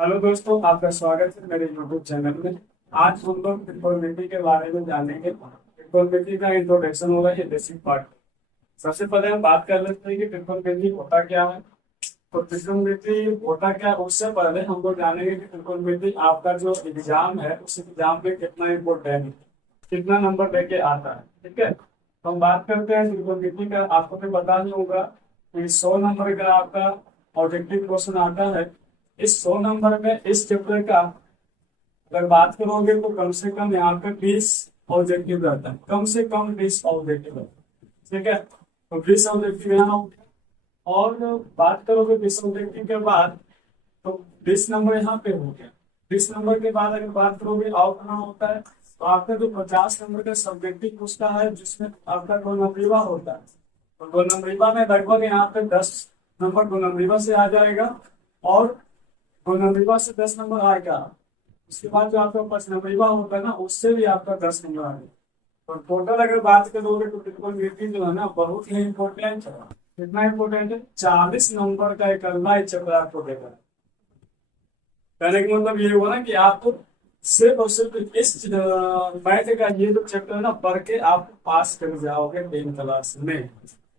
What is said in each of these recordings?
Hello दोस्तों, आपका स्वागत है मेरे यूट्यूब चैनल में। आज हम लोग ट्रिग्नोमेट्री के बारे में जानेंगे। ट्रिग्नोमेट्री का इंट्रोडक्शन होगा, ये बेसिक पार्ट। सबसे पहले हम बात कर लेते हैं कि ट्रिग्नोमेट्री होता क्या है। तो ट्रिग्नोमेट्री होता क्या है, उससे पहले हम लोग जानेंगे कि ट्रिग्नोमेट्री आपका जो एग्जाम है उस एग्जाम में कितना इम्पोर्टेंट है, कितना नंबर लेके आता है। ठीक है, तो हम बात करते हैं ट्रिग्नोमेट्री का। आपको तो पता ही होगा कि 100 नंबर का आपका ऑब्जेक्टिव क्वेश्चन आता है। इस 100 नंबर में इस चैप्टर का अगर बात करोगे तो कम से कम यहाँ पे 20 ऑब्जेक्टिव रहता है, कम से कम 20 ऑब्जेक्टिव रहता है। ठीक है, तो 20 ऑब्जेक्टिव यहाँ हो गया। और बात करोगे 20 ऑब्जेक्टिव के बाद, तो 20 नंबर यहाँ पे हो गया। 20 नंबर के बाद अगर बात करोगे और कहाँ होता है, तो आपका जो 50 नंबर का सब्जेक्टिव पूछता है जिसमें आपका दो नंबरीवा होता है। तो दो नंबरीवा में लगभग यहाँ पे 10 नंबर दो नंबरीवा से आ जाएगा, और दो नंबरीवा से 10 नंबर आएगा। उसके बाद जो आपका 5 नंबरीवा होता है ना, उससे भी आपका 10 नंबर आएगा। तो टोटल अगर बात करोगे तो ट्रिग्नोमेट्री जो है ना, बहुत ही इंपॉर्टेंट है। कितना इंपॉर्टेंट है, 40 नंबर का एक अगला चैप्टर आपको देगा। कहने का मतलब ये हुआ ना कि आपको सिर्फ और सिर्फ इस मैथ का ये जो चैप्टर है ना, पढ़ के आप पास कर जाओगे 10th क्लास में।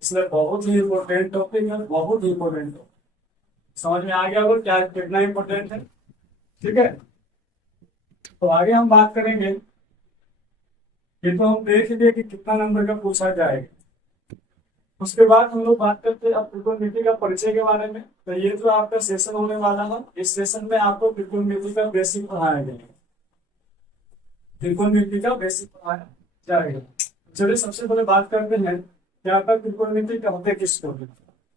इसलिए बहुत ही इंपॉर्टेंट टॉपिक है, बहुत ही इंपॉर्टेंट टॉपिक। समझ में आ गया होगा क्या कितना इंपॉर्टेंट है। ठीक है, तो आगे हम बात करेंगे। ये तो हम देख लिए कि कितना नंबर का पूछा जाएगा। उसके बाद हम लोग बात करते हैं अब ट्रिग्नोमेट्री का परिचय के बारे में। तो ये जो आपका सेशन होने वाला है, इस सेशन में आपको ट्रिग्नोमेट्री का बेसिक पढ़ाया जाएगा। ट्रिग्नोमेट्री का बेसिक पढ़ाया जाएगा। चलिए सबसे पहले बात करते हैं कि आपका ट्रिग्नोमेट्री कहते किसको है।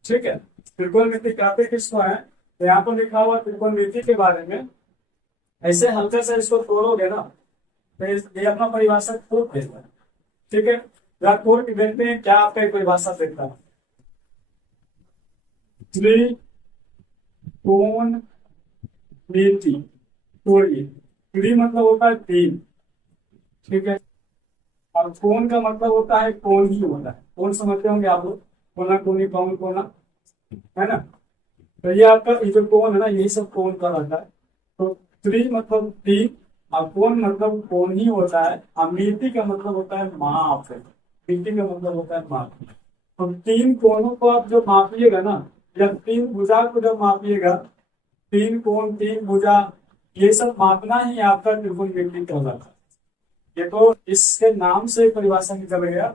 ठीक है, ट्रिग्नोमेट्री कहते किसको है, तो यहाँ पर लिखा हुआ ट्रिग्नोमेट्री के बारे में। ऐसे हल्के से इसको तोड़ोगे ना, तो ये अपना परिभाषा खोल देता है। ठीक है, जरा खोल के देखते हैं क्या आपका परिभाषा देता है। त्रिकोणमिति, तोड़िए। त्रि मतलब होता है तीन। ठीक है, और कोण का मतलब होता है कोण ही होता है। कोण समझते होंगे आप लोग, कोना कोनी कौन कोना, है ना। तो ये आपका ये जो कोण है ना, यही सब कोण का रहता है। तो त्रि मतलब तीन, और कोण मतलब कोण ही होता है। और मिति का मतलब होता है माप। मिति का मतलब होता है माप। तो तीन कोणों को आप जब मापिएगा ना, या तीन भुजा को जब मापिएगा, तीन कोण तीन भुजा, ये सब मापना ही आपका ट्रिग्नोमेट्री कहलाता है। ये तो इसके नाम से परिभाषा निकल गया,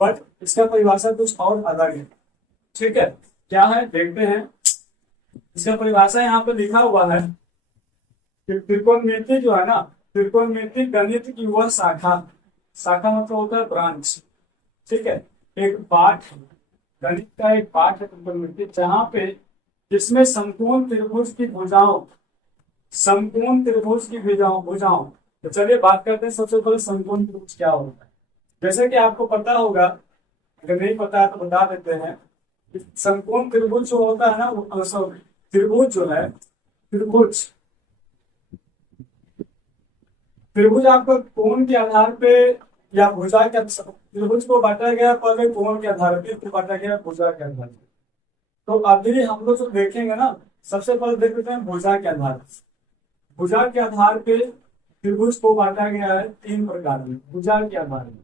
बट इसका परिभाषा कुछ और अलग है। ठीक है, क्या है देखते हैं। इसका परिभाषा यहाँ पे लिखा हुआ है कि त्रिकोणमिति जो है ना, त्रिकोणमिति गणित की वह शाखा, शाखा मतलब होता है ब्रांच। ठीक है, एक पाठ है, गणित का एक पाठ है त्रिकोणमिति, जहाँ पे जिसमें समकोण त्रिभुज की भुजाओं, समकोण त्रिभुज की भुजाओं। तो चलिए बात करते हैं सबसे पहले समकोण त्रिभुज क्या होता है। जैसे कि आपको पता होगा, अगर नहीं पता है तो बता देते हैं। समकोण त्रिभुज जो होता है ना, वो सॉरी, त्रिभुज जो है, त्रिभुज, त्रिभुज आपको कोण के आधार पे या भुजा के, त्रिभुज को बांटा गया पहले कोण के आधार पे, फिर बांटा गया भुजा के आधार पे। तो अभी हम लोग जो देखेंगे ना, सबसे पहले देख लेते हैं भुजा के आधार पे। भुजा के आधार पे त्रिभुज को बांटा गया है तीन प्रकार में। भुजा के आधार में,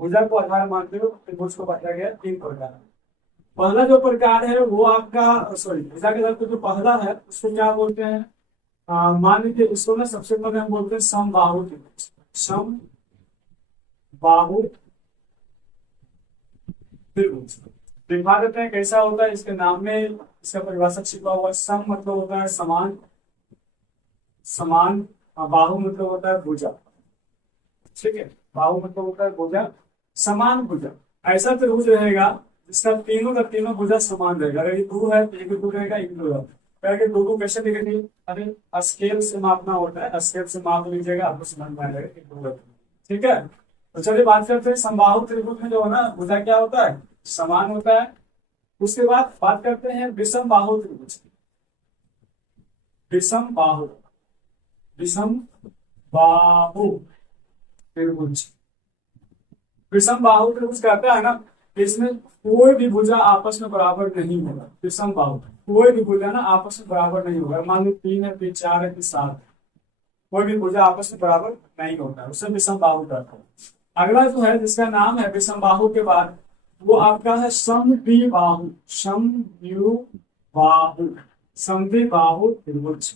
भुजा को आधार मानते हो त्रिभुज को बांटा गया तीन प्रकार में। पहला जो प्रकार है वो आपका, सॉरी, भुजा के आधार पे जो पहला है उसको क्या बोलते हैं, मान लीजिए इसको ना सबसे पहले हम बोलते हैं समबाहु त्रिभुज। समबाहु त्रिभुज दिखा देते हैं कैसा होता है। इसके नाम में इसका परिभाषा छिपा हुआ है। सम मतलब होता है समान, समान, और बाहु मतलब होता है भुजा। ठीक है, बाहु मतलब होता है भुजा, समान भुजा। ऐसा त्रिभुज रहेगा जिसका तीनों का तीनों भुजा समान रहेगा। अगर ये दो है तो एक दो रहेगा, एक दो रहेगा। पहले दो को कैसे दिखेंगे, अरे स्केल से मापना होता है, स्केल से माप लीजिएगा, आपको समझ में आएगा कि दो है। ठीक है, तो चलिए बात करते हैं समबाहु त्रिभुज में जो है ना, भुजा क्या होता है, समान होता है। उसके बाद बात करते हैं विषम बाहु त्रिभुज की। विषम बाहु, विषम बाहु त्रिभुज, विषम बाहु त्रिभुज कहता है ना, इसमें कोई भी भुजा आपस में बराबर नहीं होगा। विषम बाहु, कोई भी भुजा ना आपस में बराबर नहीं होगा। मान लो 3 है, फिर 4 है, फिर 7 है, कोई भी भुजा आपस में बराबर नहीं होता है, उसे विषम बाहु कहते हैं। अगला जो है जिसका नाम है विषम बाहु के बाद, वो आपका है समद्विबाहु। समद्विबाहु, समद्विबाहु त्रिभुज।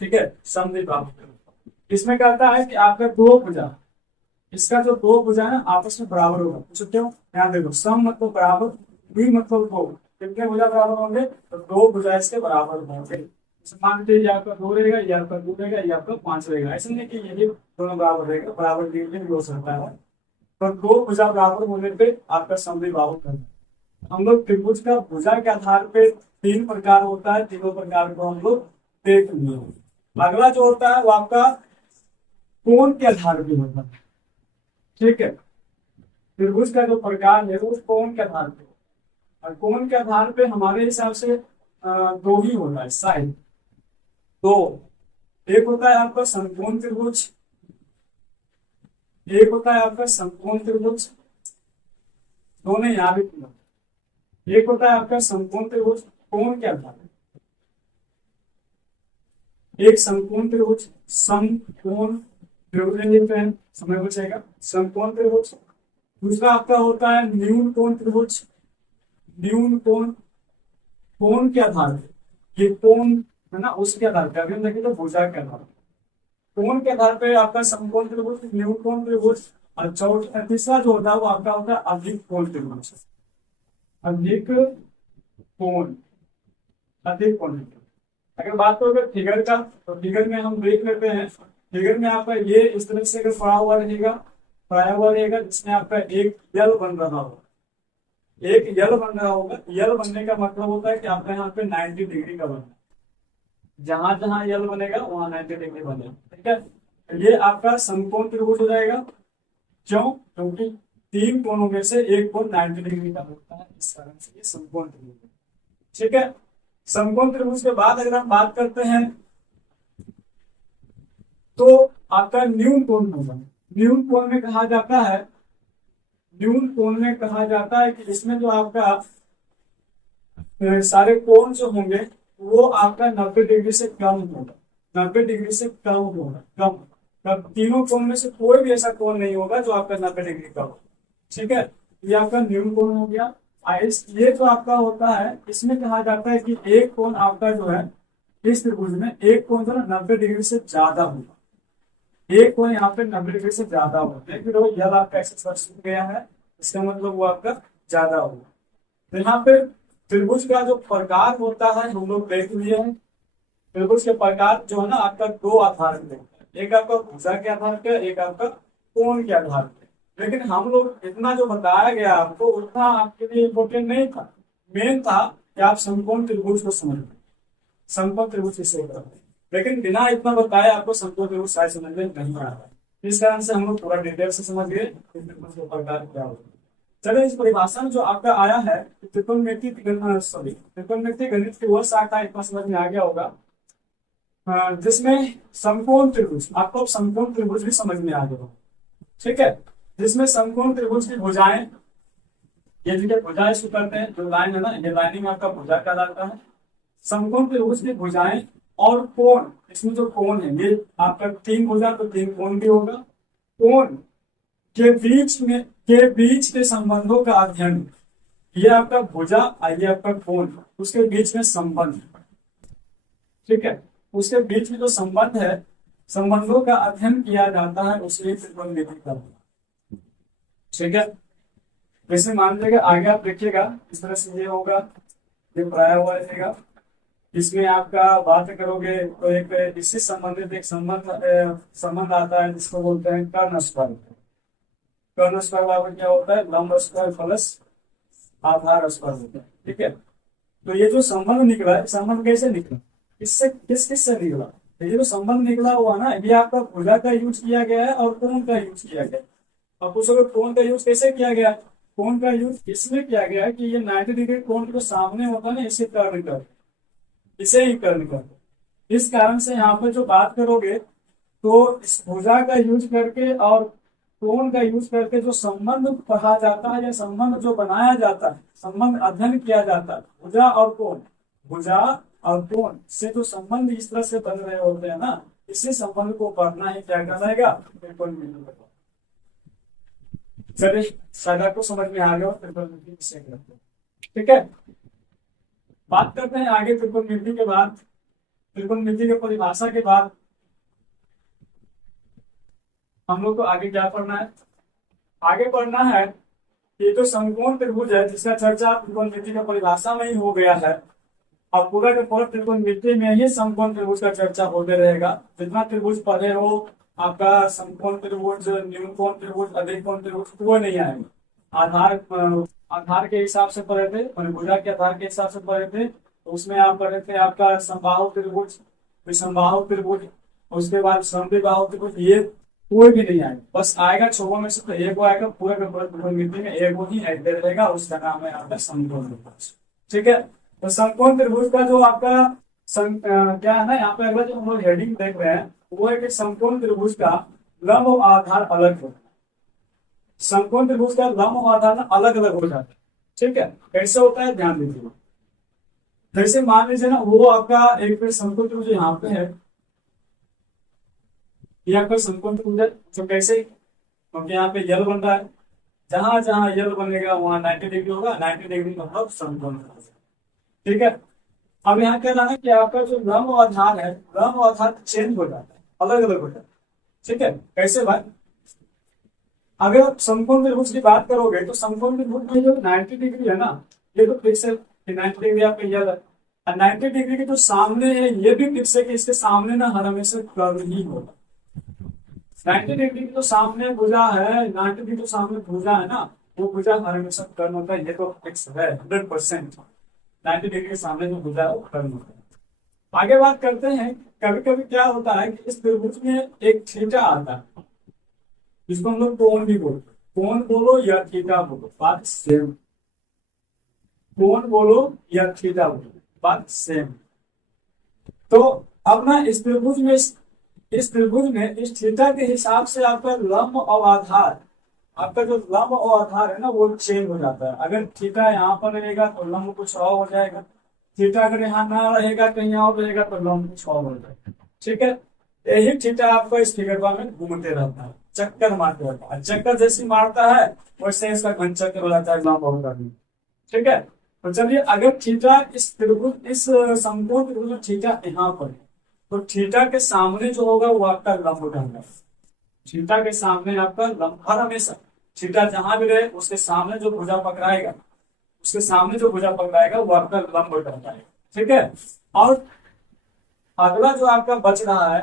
ठीक है, समद्विबाहु त्रिभुज। इसमें कहता है कि आपका दो भुजा, इसका जो दो भुजा है ना आपस में बराबर होगा। पूछो क्यों? यहाँ देखो, सम मतलब बराबर, द्वि मतलब दो। कितने भुजा बराबर होंगे? तो दो भुजा इसके बराबर होंगे। मान लीजिए ये आपका 2 रहेगा, ये आपका 2 रहेगा, ये आपका 5 रहेगा। ऐसा नहीं कि यही दोनों बराबर रहेगा, बराबर डिवीजन भी हो सकता है। पर दो भुजा बराबर होने पे आपका समद्विबाहु करना है। हम लोग त्रिभुज का भुजा के आधार पे 3 प्रकार होता है, तीनों प्रकार को हम लोग देख लिए। अगला जो होता है वो आपका कोण के आधार पे होता है। ठीक है, त्रिभुज का जो प्रकार है वो कोण के आधार पे, और कोण के आधार पे हमारे हिसाब से दो ही होता है साइड। दो, एक होता है आपका समकोण त्रिभुज, एक होता है आपका समकोण त्रिभुज। दोनों यहाँ भी पूरा, एक होता है आपका समकोण त्रिभुज कोण के आधार पे, एक समकोण त्रिभुज, समकोण त्रिभुज लिखते हैं, समय बचेगा। समकोण त्रिभुज। दूसरा आपका होता है न्यून कोण त्रिभुज। न्यून कोण, कोण के आधार पे, ये कोण है ना उसके आधार पे, अभी हम देखें तो भुजा के आधार पे, कोण के आधार पे आपका समकोण त्रिभुज, न्यून कोण त्रिभुज। और चौथा तीसरा जो होता है वो आपका होता है अधिक कोण त्रिभुज। अधिक कोण, अधिक कोण। अगर बात करोगे फिगर का, तो फिगर में हम देख लेते हैं। फिगर में आपका ये इस तरह से अगर पड़ा हुआ रहेगा जिसमें आपका एक यल बन रहा होगा, एक यल बन रहा होगा। यल बनने का मतलब होता है कि आपका यहाँ पे 90 डिग्री का बनना, जहां जहां यल बनेगा वहां 90 डिग्री बनेगा। ठीक है, ये आपका समकोण त्रिभुज हो जाएगा। क्यों? क्योंकि 3 कोणों में से एक कोण 90 डिग्री का होता है, इस कारण से ये समकोण त्रिभुज है। ठीक है, समकोण त्रिभुज के बाद अगर हम बात करते हैं तो आपका न्यून कोण होगा। न्यून कोण में कहा जाता है, न्यून कोण में कहा जाता है कि इसमें जो आपका सारे कोण जो होंगे वो आपका 90 डिग्री से कम होगा। 90 डिग्री से कम होगा, कम। तब तीनों कोण में से कोई भी ऐसा कोण नहीं होगा जो आपका 90 डिग्री का हो। ठीक है, ये आपका न्यून कोण हो गया। ये जो आपका होता है इसमें कहा जाता है कि एक कोण आपका जो है इस त्रिभुज में, एक कोण जो है 90 डिग्री से ज्यादा होगा। एक कोण यहाँ पे 90 डिग्री से ज्यादा होगा, फिर वो यल आपका ऐसे गया है, इसका मतलब वो आपका ज्यादा होगा। तो यहाँ पे त्रिभुज का जो प्रकार होता है हम लोग देख लिए हैं। त्रिभुज के प्रकार जो है ना आपका दो आधार पे, एक आपका भुजा के आधार पे, एक आपका कोण के आधार पे। लेकिन हम लोग इतना जो बताया गया आपको उतना आपके लिए इम्पोर्टेंट नहीं था। मेन था कि आप समकोण त्रिभुज को समझ लें, समकोण त्रिभुज किसे होता है। लेकिन बिना इतना बताए आपको समकोण त्रिभुज शायद समझ में नहीं आ रहा है। इस कारण से हम लोग पूरा डिटेल से समझ गए त्रिभुज के प्रकार क्या होता है। चलिए, इस परिभाषा में जो आपका आया है त्रिकोणमिति गणित की वह शाखा इतना समझ में आ गया होगा जिसमें समकोण त्रिभुज, आपको समकोण त्रिभुज भी समझ में आ गया। ठीक है, जिसमें समकोण त्रिभुज की भुजाएं, ये जो भुजाएं इसको करते हैं, जो लाइन है ना ये लाइनिंग आपका भुजा कहलाता है। समकोण त्रिभुज की भुजाएं और कोण, इसमें जो कोण है ये आपका 3 भुजा तो 3 कोण भी होगा। कोण के बीच के संबंधों का अध्ययन, ये आपका भुजा और ये आपका कोण, उसके बीच में संबंध। ठीक है, उसके बीच में जो संबंध है, संबंधों का अध्ययन किया जाता है, उसमें त्रिकोणमिति का। ठीक है, वैसे मान लीजिएगा आगे आप देखिएगा इस तरह से ये होगा, ये प्राय हुआ रहेगा। इसमें आपका बात करोगे तो एक इससे संबंधित एक संबंध आता है जिसको बोलते हैं कर्ण स्क्वायर। कर्ण स्क्वायर बराबर क्या होता है? लंब स्क्वायर प्लस आधार स्क्वायर होता है। ठीक है, तो ये जो संबंध निकला है, संबंध कैसे निकला, इससे किससे निकला? तो ये जो संबंध निकला हुआ ना, ये आपका भुजा का यूज किया गया है और कोण का यूज किया गया। अब पूछोगे कोण का यूज कैसे किया गया? कोण का यूज इसलिए किया गया है कि ये 90 डिग्री कोण जो सामने होता है ना, इसे टर्न कर, इसे ही टर्न कर। इस कारण से यहाँ पे जो बात करोगे तो इस भुजा का यूज करके और कोण का यूज करके जो संबंध पढ़ा जाता है या संबंध जो बनाया जाता है, संबंध अध्ययन किया जाता है, भुजा और कोण, भुजा और कोण से जो संबंध इस तरह से बन रहे होते हैं ना, इसी संबंध को पढ़ना ही क्या कहलाएगा, त्रिकोणमिति। चलिए सादा को समझ में आ गया त्रिकोणमिति किसे कहते हैं। ठीक है, बात करते हैं आगे त्रिकोणमिति के बाद, त्रिकोणमिति की परिभाषा के बाद हम लोग को आगे क्या पढ़ना है, आगे पढ़ना है ये तो समकोण त्रिभुज है जिसका चर्चा त्रिकोणमिति की परिभाषा में ही हो गया है, और पूरा के पूरा त्रिकोणमिति में ही समकोण त्रिभुज का चर्चा होते रहेगा। जितना त्रिभुज पढ़े हो आपका समकोण त्रिभुज, न्यून कोण त्रिभुज, अधिक कोण त्रिभुज वो नहीं आएगा। आधार के हिसाब से पढ़े थे, भुजा के आधार के हिसाब से पढ़े थे, तो उसमें आप पढ़े थे आपका समबाहु त्रिभुज, विषमबाहु त्रिभुज, उसके बाद समद्विबाहु त्रिभुज, ये कोई भी नहीं आएगा। बस आएगा छो में से तो एक को आएगा, पूरा का पूरा त्रिकोणमिति में एक को ही ऐड रहेगा, उसका नाम है आपका समकोण त्रिभुज। ठीक है, तो समकोण त्रिभुज का जो आपका क्या है ना, यहाँ पे अगला जो हम लोग हेडिंग देख रहे हैं वो है कि समकोण त्रिभुज का लंब और आधार अलग होता है। समकोण त्रिभुज का लंब और आधार अलग अलग हो जाता है। ठीक है, कैसे होता है ध्यान दीजिए। जैसे मान लीजिए ना, वो आपका एक समकोण त्रिभुज यहाँ पे है, यहाँ पर समकोण त्रिभुज है, तो कैसे, क्योंकि यहाँ पे यल बन रहा है, जहां जहां यल बनेगा वहां 90 डिग्री होगा, 90 डिग्री मतलब समकोण त्रिभुज। ठीक है, अब यहाँ क्या है कि आपका जो लंब और आधार है, लंब और आधार चेंज हो जाता है, अलग अलग हो जाता है। ठीक है, कैसे भाई, अगर आप समकोण त्रिभुज की बात करोगे तो समकोण त्रिभुज में जो 90 डिग्री है ना, ये तो फिक्स है, 90 डिग्री आपका यल है, और 90 डिग्री के जो सामने है ये भी फिक्स है कि इसके सामने ना हर हमेशा कर्व ही होगा। 90 डिग्री के जो सामने भुजा है, 90 डिग्री जो सामने भुजा है ना, वो भुजा हर हमेशा कर्व होता है, ये तो फिक्स है 100%। 90 डिग्री के सामने जो भुजा है वो कर्व होता है। आगे बात करते हैं, कभी कभी क्या होता है कि इस त्रिभुज में एक थीटा आता है, जिसको हम लोग कोण भी बोलते हैं, कोण बोलो या थीटा बोलो बात सेम, कोण बोलो या थीटा बोलो बात सेम। तो अब ना इस त्रिभुज में इस थीटा के हिसाब से आपका लंब और आधार, आपका जो लंब और आधार है ना वो चेंज हो जाता है। अगर थीटा यहाँ पर रहेगा तो लंब कुछ और हो जाएगा, थीटा अगर यहाँ ना रहेगा कहीं और रहेगा तो लंब कुछ और हो जाएगा। ठीक है, यही थीटा आपको इस फिगर में घूमते रहता है, चक्कर मारते रहता है, चक्कर जैसे मारता है वैसे इसका घन चक्कर हो जाता है लंब और आधार। ठीक है, तो चलिए अगर थीटा इस त्रिभुज, इस समकोण त्रिभुज थीटा यहाँ पर, तो थीटा के सामने जो होगा वो आपका लंब होगा। थीटा के सामने आपका लंब हर हमेशा, थीटा जहां भी रहे उसके सामने जो भुजा पकड़ाएगा, उसके सामने जो भुजा पकड़ाएगा वो आपका लंब होता है। ठीक है, और अगला जो आपका बच रहा है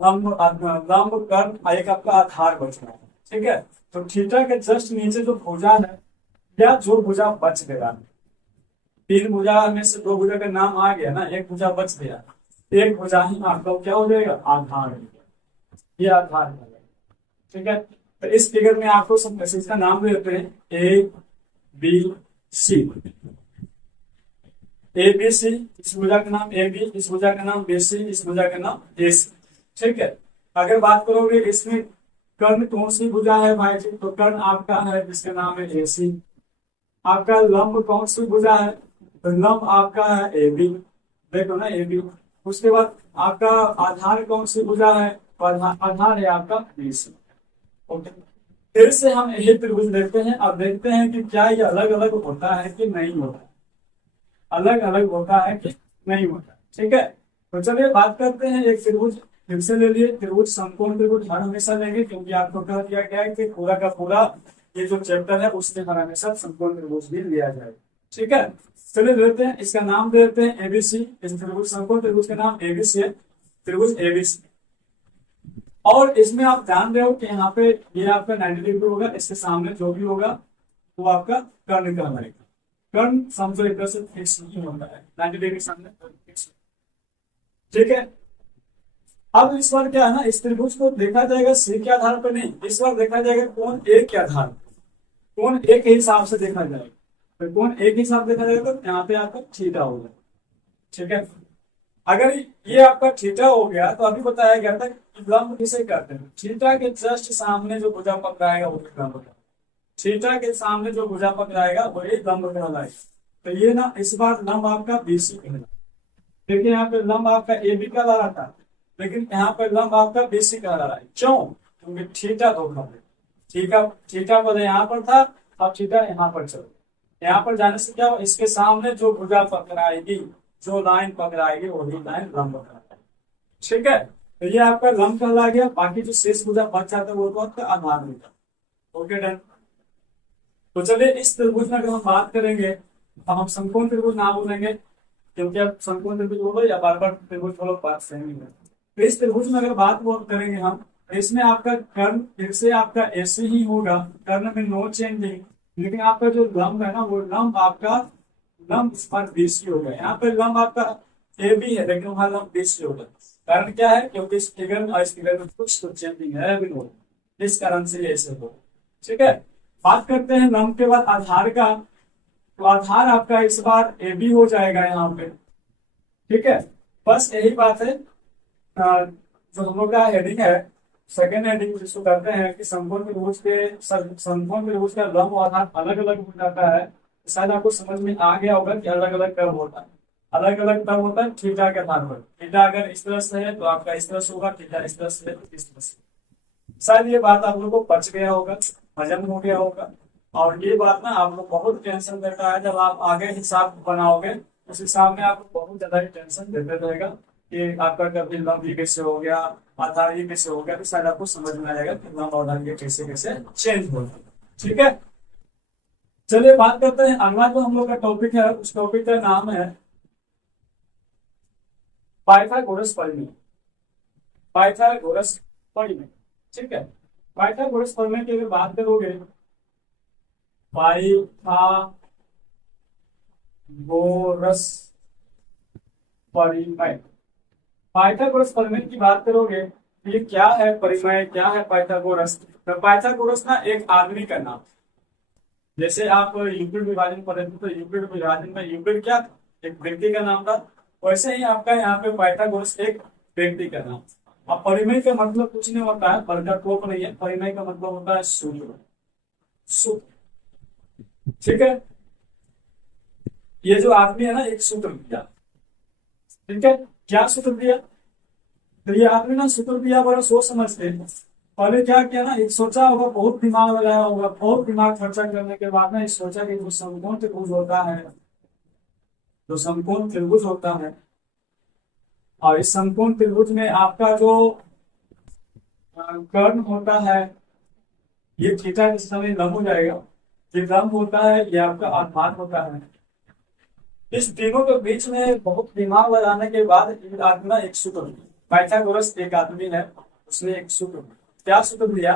लंब कर्ण, एक आपका आधार बच रहा है। ठीक है, तो थीटा के जस्ट नीचे जो भुजा है या जो भुजा बच गया, 3 भुजा में से 2 भुजा का नाम आ गया ना, एक भुजा बच गया, एक भुजा ही आपका क्या हो जाएगा, आधार, ये आधार है। ठीक है, तो इस फिगर में आपको सब इसका नाम देते हैं A B C, A B C, इस भुजा का नाम ए बी, इस भुजा का नाम बी सी, इस भुजा का नाम ए सी। ठीक है, अगर बात करोगे इसमें कर्ण कौन सी भुजा है भाई जी, तो कर्ण आपका है जिसका नाम है ए सी। आपका लंब कौन सी भुजा है, तो लंब आपका है ए बी, देखो ना ए बी। उसके बाद आपका आधार कौन सी भुजा है, तो आधार है आपका बी सी। ओके, फिर से हम यही त्रिभुज देखते हैं, अब देखते हैं कि क्या ये अलग अलग होता है कि नहीं होता, अलग अलग होता है कि नहीं होता। ठीक है, तो चलिए बात करते हैं एक त्रिभुज फिर से ले लिए, त्रिभुज समकोण त्रिभुज हर हमेशा लेंगे, क्योंकि आपको कह दिया गया है कि पूरा का पूरा ये जो चैप्टर है उसमें हर हमेशा समकोण त्रिभुज भी लिया जाए। ठीक है, चलिए लेते हैं, इसका नाम देते हैं एबीसी। इस त्रिभुज समकोण त्रिभुज का नाम एबीसी है, त्रिभुज एबीसी। और इसमें आप जान रहे हो कि यहाँ पे ये आपका 90 डिग्री होगा, इसके सामने जो भी होगा वो आपका कर्ण कहलाएगा। कर्ण समझो एक तरह से फिक्स नहीं होता है, 90 डिग्री सामने फिक्स। ठीक है, अब इस बार क्या है ना, इस त्रिभुज को देखा जाएगा सी के आधार पर नहीं, इस बार देखा जाएगा कोण ए के आधार, कोण ए के हिसाब से देखा जाएगा। तो कोण ए के हिसाब देखा जाएगा तो यहाँ पे आपका थीटा होगा। ठीक है, अगर ये आपका थीटा हो गया तो अभी बताया गया था कि लंब किसे कहते हैं, थीटा के जस्ट सामने जो भुजा पकड़ाएगा वो लंब कहलाएगा। थीटा के सामने जो भुजा पकड़ाएगा वही लंब कहलाएगा। तो ये ना इस बार लंब आपका बीसी कहलाएगा। देखिए यहाँ पे लंब आपका ए बी कहला रहा था, लेकिन यहाँ पे लंब आपका बीसी कहला रहा है। क्यों? क्योंकि थीटा धोखा है। थीटा थीटा पहले यहाँ पर था, अब थीटा यहाँ पर चलो। यहाँ पर जाने से क्या हो, इसके सामने जो भुजा पकड़ाएगी, जो लाइन पकड़ाएगी वही लाइन लंब कहलाएगी। ठीक है, तो ये आपका लंब कहला गया। बाकी जो शेष भुजा बच जाता है वो तो आपका आधार होगा। Okay done. तो चलिए इस त्रिभुज में अगर हम बात करेंगे तो हम समकोण त्रिभुज ना बोलेंगे, क्योंकि अब समकोण त्रिभुज बोलो या बार बार त्रिभुज बोलो बात सेम ही है। तो इस त्रिभुज में अगर बात करेंगे हम, तो इसमें आपका कर्ण फिर से आपका ऐसे ही होगा, कर्ण में नो चेंजिंग। लेकिन आपका जो लंब है ना वो लंब आपका लंब पर बीसी होगा। यहाँ पे लंब आपका ए बी है लेकिन वहां लंब बीसी होगा। कारण क्या है? क्योंकि इस फिगर और इस फिगर में कुछ तो चेंजिंग है भी नहीं, इस कारण से ये ऐसे होगा। ठीक है, बात करते हैं लंब के बाद आधार का। तो आधार आपका इस बार ए बी हो जाएगा यहाँ पे। ठीक है, बस यही बात है। जो हम लोग का हेडिंग है, सेकेंड हेडिंग जिसको कहते हैं कि समकोण त्रिभुज के समकोण त्रिभुज का लंब और आधार अलग अलग हो जाता है। तो शायद आपको समझ में आ गया होगा कि अलग अलग कब होता है। अलग अलग कब होता है? थीटा के आधार पर। थीटा अगर इस तरह से है तो आपका इस तरह से होगा, थीटा इस तरह से है तो इस तरह से। शायद ये बात आप लोगों को पच गया होगा, हजम हो गया होगा। और ये बात ना आप लोग बहुत टेंशन देता है, जब आप आगे हिसाब बनाओगे उस हिसाब में आपको बहुत ज्यादा टेंशन देते रहेगा कि आपका कभी लंब ये कैसे हो गया, आधार ये कैसे हो गया। तो शायद आपको समझ में आएगा कि लंब आधार ये कैसे कैसे चेंज होता है। ठीक है, चलिए बात करते हैं अगला जो हम लोग का टॉपिक है, उस टॉपिक का नाम है पाइथागोरस प्रमेय। पाइथागोरस प्रमेय। ठीक है, पाइथागोरस प्रमेय की अगर बात करोगे, पाइथागोरस परिमेय, पाइथागोरस परिमेय की बात करोगे तो ये क्या है? परिमेय क्या है पाइथागोरस? तो पाइथागोरस ना एक आदमी का नाम। जैसे आप यूक्लिड विभाजन पढ़े थे तो यूक्लिड विभाजन में यूक्लिड क्या था? एक व्यक्ति का नाम था। वैसे ही आपका यहाँ पे पाइथागोरस एक व्यक्ति का नाम। अब परिमेय का मतलब कुछ नहीं होता है, परकटोप नहीं है। परिमेय का मतलब होता है सूत्र। ठीक है, ये जो आदमी है ना एक सूत्र दिया। ठीक है, क्या सूत्र दिया? तो ये आदमी ना सूत्र दिया बड़ा सोच समझ के। पहले क्या किया ना, एक सोचा होगा, बहुत दिमाग लगाया होगा, बहुत दिमाग खर्चा करने के बाद ना सोचा कि जो समकोण त्रिभुज होता है, जो समकोण त्रिभुज होता है, और इस समकोण त्रिभुज में आपका जो कर्ण होता है ये थीटा के समय लंब हो जाएगा। ये लंब होता है, ये आपका आधार होता है। इस तीनों के बीच में बहुत दिमाग लगाने के बाद एक आदमी एक सूत्र, पाइथागोरस एक आदमी है, उसने एक सूत्र, क्या सूत्र दिया?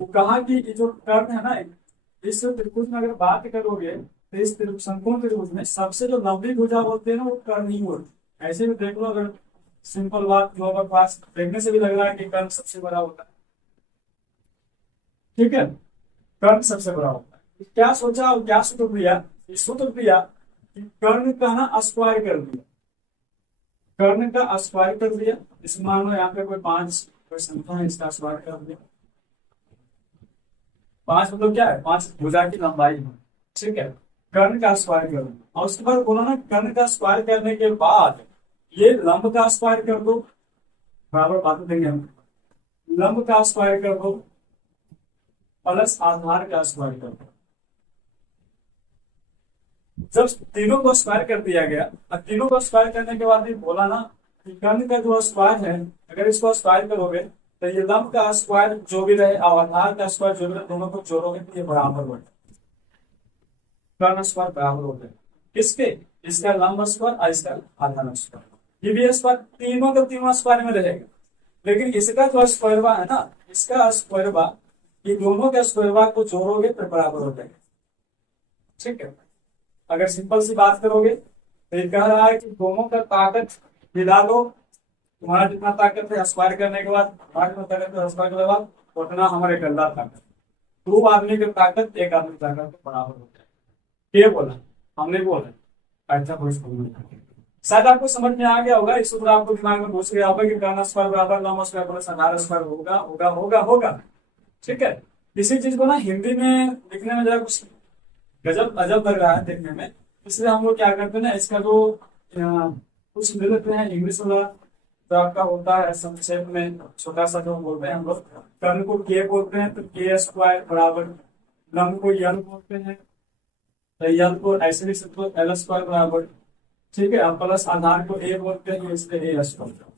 वो कहा कि ये जो कर्ण है ना, इस त्रिभुज में अगर बात करोगे तो इस समकोण त्रिभुज में सबसे जो लंबी भुजा होती है ना वो कर्ण ही होती है। ऐसे भी देख लो, अगर सिंपल बात लोगों के पास देखने से भी लग रहा है कि कर्ण सबसे बड़ा होता है। ठीक है, कर्ण सबसे बड़ा होता है। क्या सोचा और क्या सूत्र दिया? इस सूत्र दिया कि कर्ण का ना स्क्वायर कर दिया, कर्ण का स्क्वायर कर दिया। इस मान लो यहाँ पे कोई 5 कोई संख्या है, इसका स्क्वायर कर दिया। 5 मतलब क्या है? 5 भुजा की लंबाई है। ठीक है, कर्ण का स्क्वायर कर दो और उसके बाद बोला ना कर्ण का स्क्वायर करने के बाद ये लंब का स्क्वायर कर दो। बराबर बात देंगे हम, लंब का स्क्वायर कर दो प्लस आधार का स्क्वायर कर दो। जब तीनों को स्क्वायर कर दिया गया और तीनों को स्क्वायर करने के बाद भी बोला ना कि कर्ण का जो स्क्वायर है, अगर इसको स्क्वायर करोगे तो ये लंब का स्क्वायर जो भी रहे और आधार का स्क्वायर जो भी रहे, दोनों को जोड़ोगे तो ये बराबर हो जाए, कर्ण स्क्वायर बराबर हो जाए। किसके? इसका लंब स्क्वायर और इसका आधार स्क्वायर। ये भी स्क्वायर तीनों का तीनों स्क्वायर में रहेगा, लेकिन इसका जो स्क्वायरवा है ना, इसका स्क्वायरवा, ये दोनों के स्क्वायरवा को जोड़ोगे तो बराबर हो जाएगा। ठीक है, अगर सिंपल सी बात करोगे तो ये कह रहा है कि दोनों का ताकत मिला दो, तुम्हारा जितना ताकत है स्क्वायर करने के बाद, तुम्हारा जितना ताकत है स्क्वायर करने के बाद, उतना हमारे गंदा ताकत। 2 आदमी की ताकत 1 आदमी की ताकत के बराबर होता है। ये बोला हमने, बोला अच्छा कोई शायद आपको समझ में आ गया होगा, इस सूत्र आपको दिमाग में घुस गया होगा कि कर्न स्क्वायर बराबर लंब स्क्वायर प्लस आधार स्क्वायर होगा होगा होगा होगा। ठीक है, इसी चीज को ना हिंदी में लिखने में जरा कुछ गजब अजब लग रहा है देखने में, इसलिए हम लोग क्या करते हैं ना, इसका जो कुछ ले लेते हैं इंग्लिश वाला, तो आपका होता है संक्षेप में छोटा सा जो बोलते हैं हम लोग, कर्न को के बोलते हैं तो के स्क्वायर बराबर, लंब को यल बोलते हैं तो यल को ऐसे लिख सकते हो एल स्क्वायर बराबर, ठीक है, अब प्लस आधार को ए बोलते हैं इसलिए ए स्क्वायर।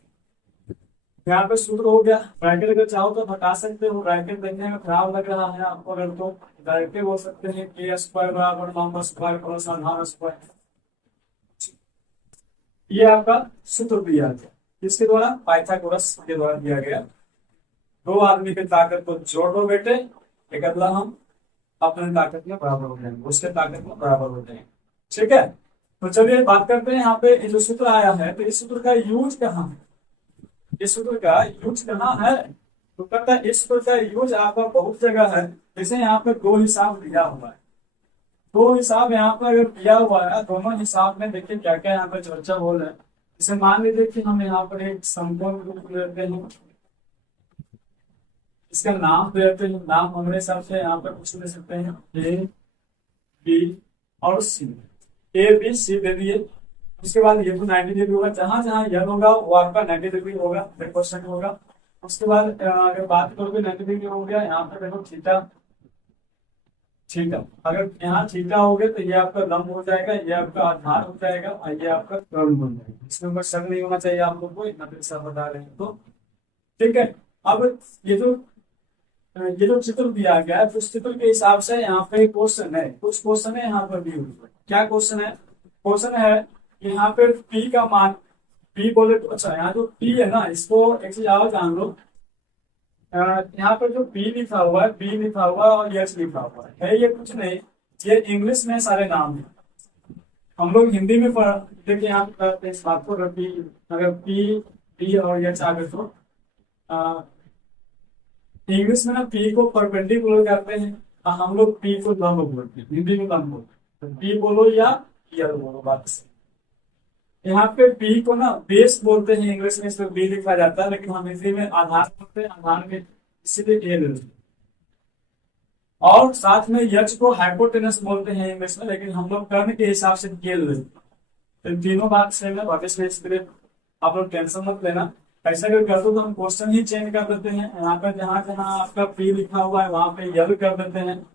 यहाँ पे सूत्र हो गया। ब्रैकेट अगर चाहो तो हटा सकते हो, ब्रैकेट देखने में खराब लग रहा है आपको अगर तो डायरेक्ट बोल सकते हैं के स्क्वायर बराबर लंब स्क्वायर प्लस आधार स्क्वायर। ये आपका सूत्र दिया गया, किसके द्वारा? पाइथागोरस के द्वारा दिया गया। दो आदमी की ताकत को जोड़ दो बेटे, एक अगला हम अपने ताकत में बराबर हो जाएंगे, उसके ताकत में बराबर हो जाएंगे। ठीक है, तो चलिए बात करते हैं यहाँ पे जो सूत्र आया है, तो इस सूत्र का यूज कहाँ है? इस सूत्र का यूज कहाँ है? तो कहता है इस सूत्र का यूज आपका बहुत जगह है। जैसे यहाँ पे दो हिसाब दिया हुआ है, दो हिसाब यहाँ पर अगर दिया हुआ है, दोनों हिसाब में देखिए क्या क्या यहाँ पे चर्चा हो रहा है। जैसे मान लीजिए कि हम यहाँ पर एक समकोण रूप लेते हैं, इसका नाम देते हैं, नाम हमारे हिसाब से यहाँ पर कुछ ले सकते हैं ए बी और सी, ए बी सी दे दिए। उसके बाद ये तो 90 डिग्री होगा, जहां जहां यह होगा वो आपका 90 डिग्री होगा, 100% होगा। उसके बाद अगर बात करोगे 90 डिग्री हो गया, यहाँ पर देखो थीटा, थीटा अगर यहाँ थीटा हो गया तो ये आपका लंब हो जाएगा, ये आपका आधार हो जाएगा और ये आपका कर्ण बन जाएगा। इसमें कोई शक नहीं होना चाहिए आप लोग को, इतना बता रहे हैं तो ठीक है। अब ये जो चित्र दिया गया है, उस चित्र के हिसाब से यहाँ पे क्वेश्चन है, कुछ क्वेश्चन है यहाँ पर भी। क्या क्वेश्चन है? क्वेश्चन है यहाँ पे पी का मान, पी बोले तो अच्छा, यहाँ जो पी है ना, इसको एक चीज और जान लो, यहाँ पर जो पी लिखा हुआ है, बी लिखा हुआ है और एच लिखा हुआ है ये कुछ नहीं, ये इंग्लिश में सारे नाम है। हम लोग हिंदी में देखिए यहाँ पे इस बात को रखी, अगर पी पी और एच आगे तो इंग्लिश में ना पी को परपेंडिकुलर करते हैं, हम लोग पी को लंब बोलते हैं, हिंदी में लंब बोलते हैं, पी बोलो या यल बोलो बात से। यहाँ पे बी को ना बेस बोलते हैं इंग्लिश में, इसमें बी लिखा जाता है, लेकिन हम हिंदी में आधार बोलते हैं, आधार में इसीलिए ए ले लेते हैं। और साथ में यच को हाइपोटेनस बोलते हैं इंग्लिश में, लेकिन हम लोग कर्ण के हिसाब से के ले लेते हैं। तो तीनों बात सेम है, वापस में इसलिए आप लोग टेंशन मत लेना। ऐसा अगर कर दो तो हम क्वेश्चन ही चेंज कर देते हैं, यहाँ पे जहां जहां आपका पी लिखा हुआ है वहां पे यल कर देते हैं,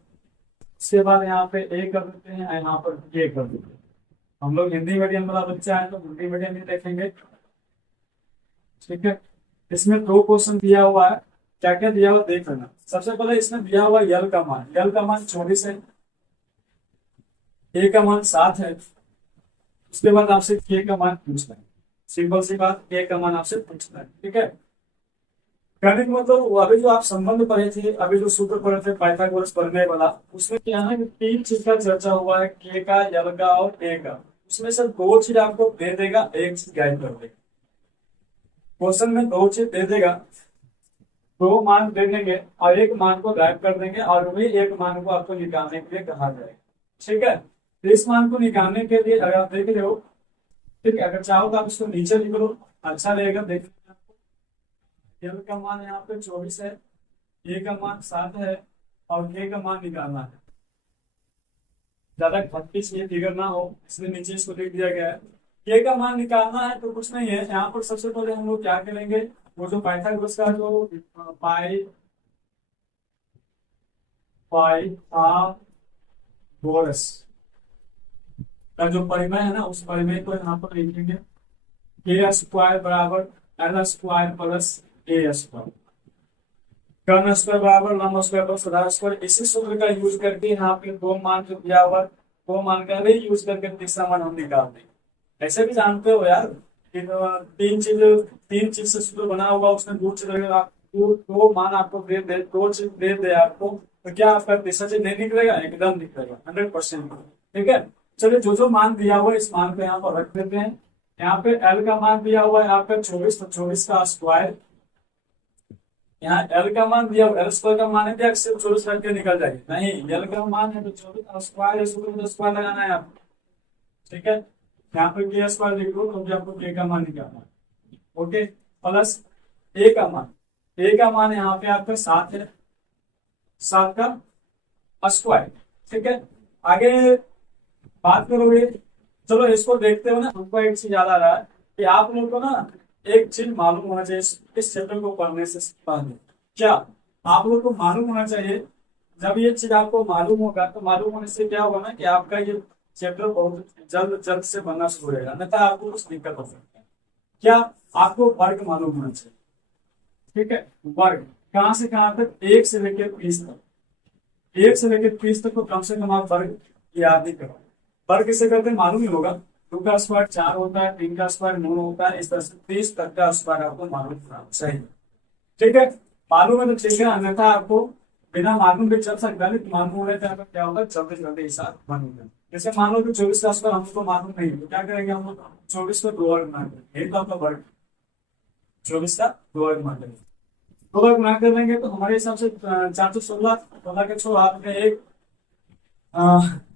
उसके बाद यहाँ पे ए कर देते हैं, यहाँ पर के कर देते हैं। हम लोग हिंदी मीडियम वाला बच्चा है तो हिंदी मीडियम ही देखेंगे। ठीक है, इसमें दो क्वेश्चन दिया हुआ है, क्या क्या दिया हुआ देख लेना। सबसे पहले इसमें दिया हुआ यल का मान, यल का मान 24 है, ए का मान 7 है। उसके बाद आपसे के का मान पूछना है, सिंपल सी बात, के का मान आपसे पूछना है। ठीक है, कहने का मतलब अभी जो आप संबंध पढ़े थे, अभी जो सूत्र पढ़े थे पाइथागोरस प्रमेय वाला, उसमें क्या है कि 3 चीज का चर्चा हुआ है, के का, यल का और ए का। उसमें से 2 चीज आपको दे देगा, 1 चीज गाइड कर देगा। क्वेश्चन में 2 चीज दे देगा, 2 मान दे देंगे और 1 मान को गाइड कर देंगे, और वही 1 मान को आपको निकालने के लिए कहा जाएगा। ठीक है, तो इस मान को निकालने के लिए अगर आप देख रहे हो, ठीक है, अगर चाहो तो आप इसको नीचे लिख लो, अच्छा रहेगा। देख यल का मान यहाँ पे 24 है, ए का मान 7 है और के का मान निकालना है। ज्यादा खट्टी ये फिगर ना हो इसलिए नीचे इसको लिख दिया गया है। के का मान निकालना है तो कुछ नहीं है, यहाँ पर सबसे पहले हम लोग क्या करेंगे, वो जो पाइथागोरस का जो पाइथागोरस का जो परिमेय है ना, उस परिमेय को यहाँ पर लिखेंगे, के स्क्वायर बराबर एल स्क्वायर प्लस ए स्क्वायर, कर्ण स्क्वायर बराबर लंब स्क्वायर प्लस आधार स्क्वायर। इसी सूत्र का यूज करके यहाँ पे 2 मान जो दिया हुआ, 2 मान का भी यूज करके तीसरा मान हम निकाल देंगे। ऐसे भी जानते हो यार कि 3 चीज से सूत्र बना होगा, उसमें 2 चीज दो मान आपको दे दे, 2 चीज दे दे आपको, तो क्या आपका तीसरा चीज नहीं निकलेगा? एकदम निकलेगा, 100%। ठीक है, चलिए जो जो मान दिया हुआ है इस मान को यहाँ पर रख देते हैं। यहाँ पे एल का मान दिया हुआ है आपका 24, तो 24 का स्क्वायर, यहाँ एल का मान दिया हुआ, एल स्क्वायर का मान है सिर्फ 24 करके निकल जाएगी, नहीं एल का मान है तो 24 का स्क्वायर है, स्क्वायर लगाना है आपको। ठीक है, यहाँ पे के स्क्वायर लिख दो तो भी आपको के का मान निकालना है। ओके, प्लस ए का मान, ए का मान यहाँ पे आपका 7 है, 7 का स्क्वायर। ठीक है, आगे बात करोगे, चलो इसको देखते हो ना, हमको एक चीज याद आ रहा है कि आप लोग को ना एक चीज मालूम होना चाहिए इस चैप्टर को पढ़ने से पहले। क्या आप लोग को मालूम होना चाहिए, जब ये चीज आपको मालूम होगा तो मालूम होने से क्या होगा ना कि आपका ये चैप्टर बहुत जल्द जल्द से बनना शुरू होगा, अन्यथा आपको कुछ दिक्कत हो सकती है। क्या आपको वर्ग मालूम होना चाहिए। ठीक है, वर्ग कहाँ से कहाँ तक, 1 से लेकर 20 तक, 1 से लेकर 30 तक को कम से कम आप वर्ग याद ही करो। वर्ग किसे करते हैं मालूम ही होगा, 2 का स्क्वायर 4 होता है, 3 का स्क्वायर 9 होता है, इस तरह से 30 तक का स्क्वायर आपको मालूम होना चाहिए। ठीक है, मालूम है तो ठीक है, अन्यथा आपको बिना मालूम भी चल सकता है, लेकिन मालूम होने पर क्या होगा, जल्दी जल्दी हिसाब बनूंगा। जैसे मान लो कि 24 का स्क्वायर हमको मालूम नहीं है, तो क्या करेंगे हम लोग, 24 को 2 वर्ग बना देंगे, ये तो आपका वर्ग, 24 का 2 वर्ग बना देंगे, 2 वर्ग बना कर देंगे तो हमारे हिसाब से 416, 16 के 6 हाथ में 1,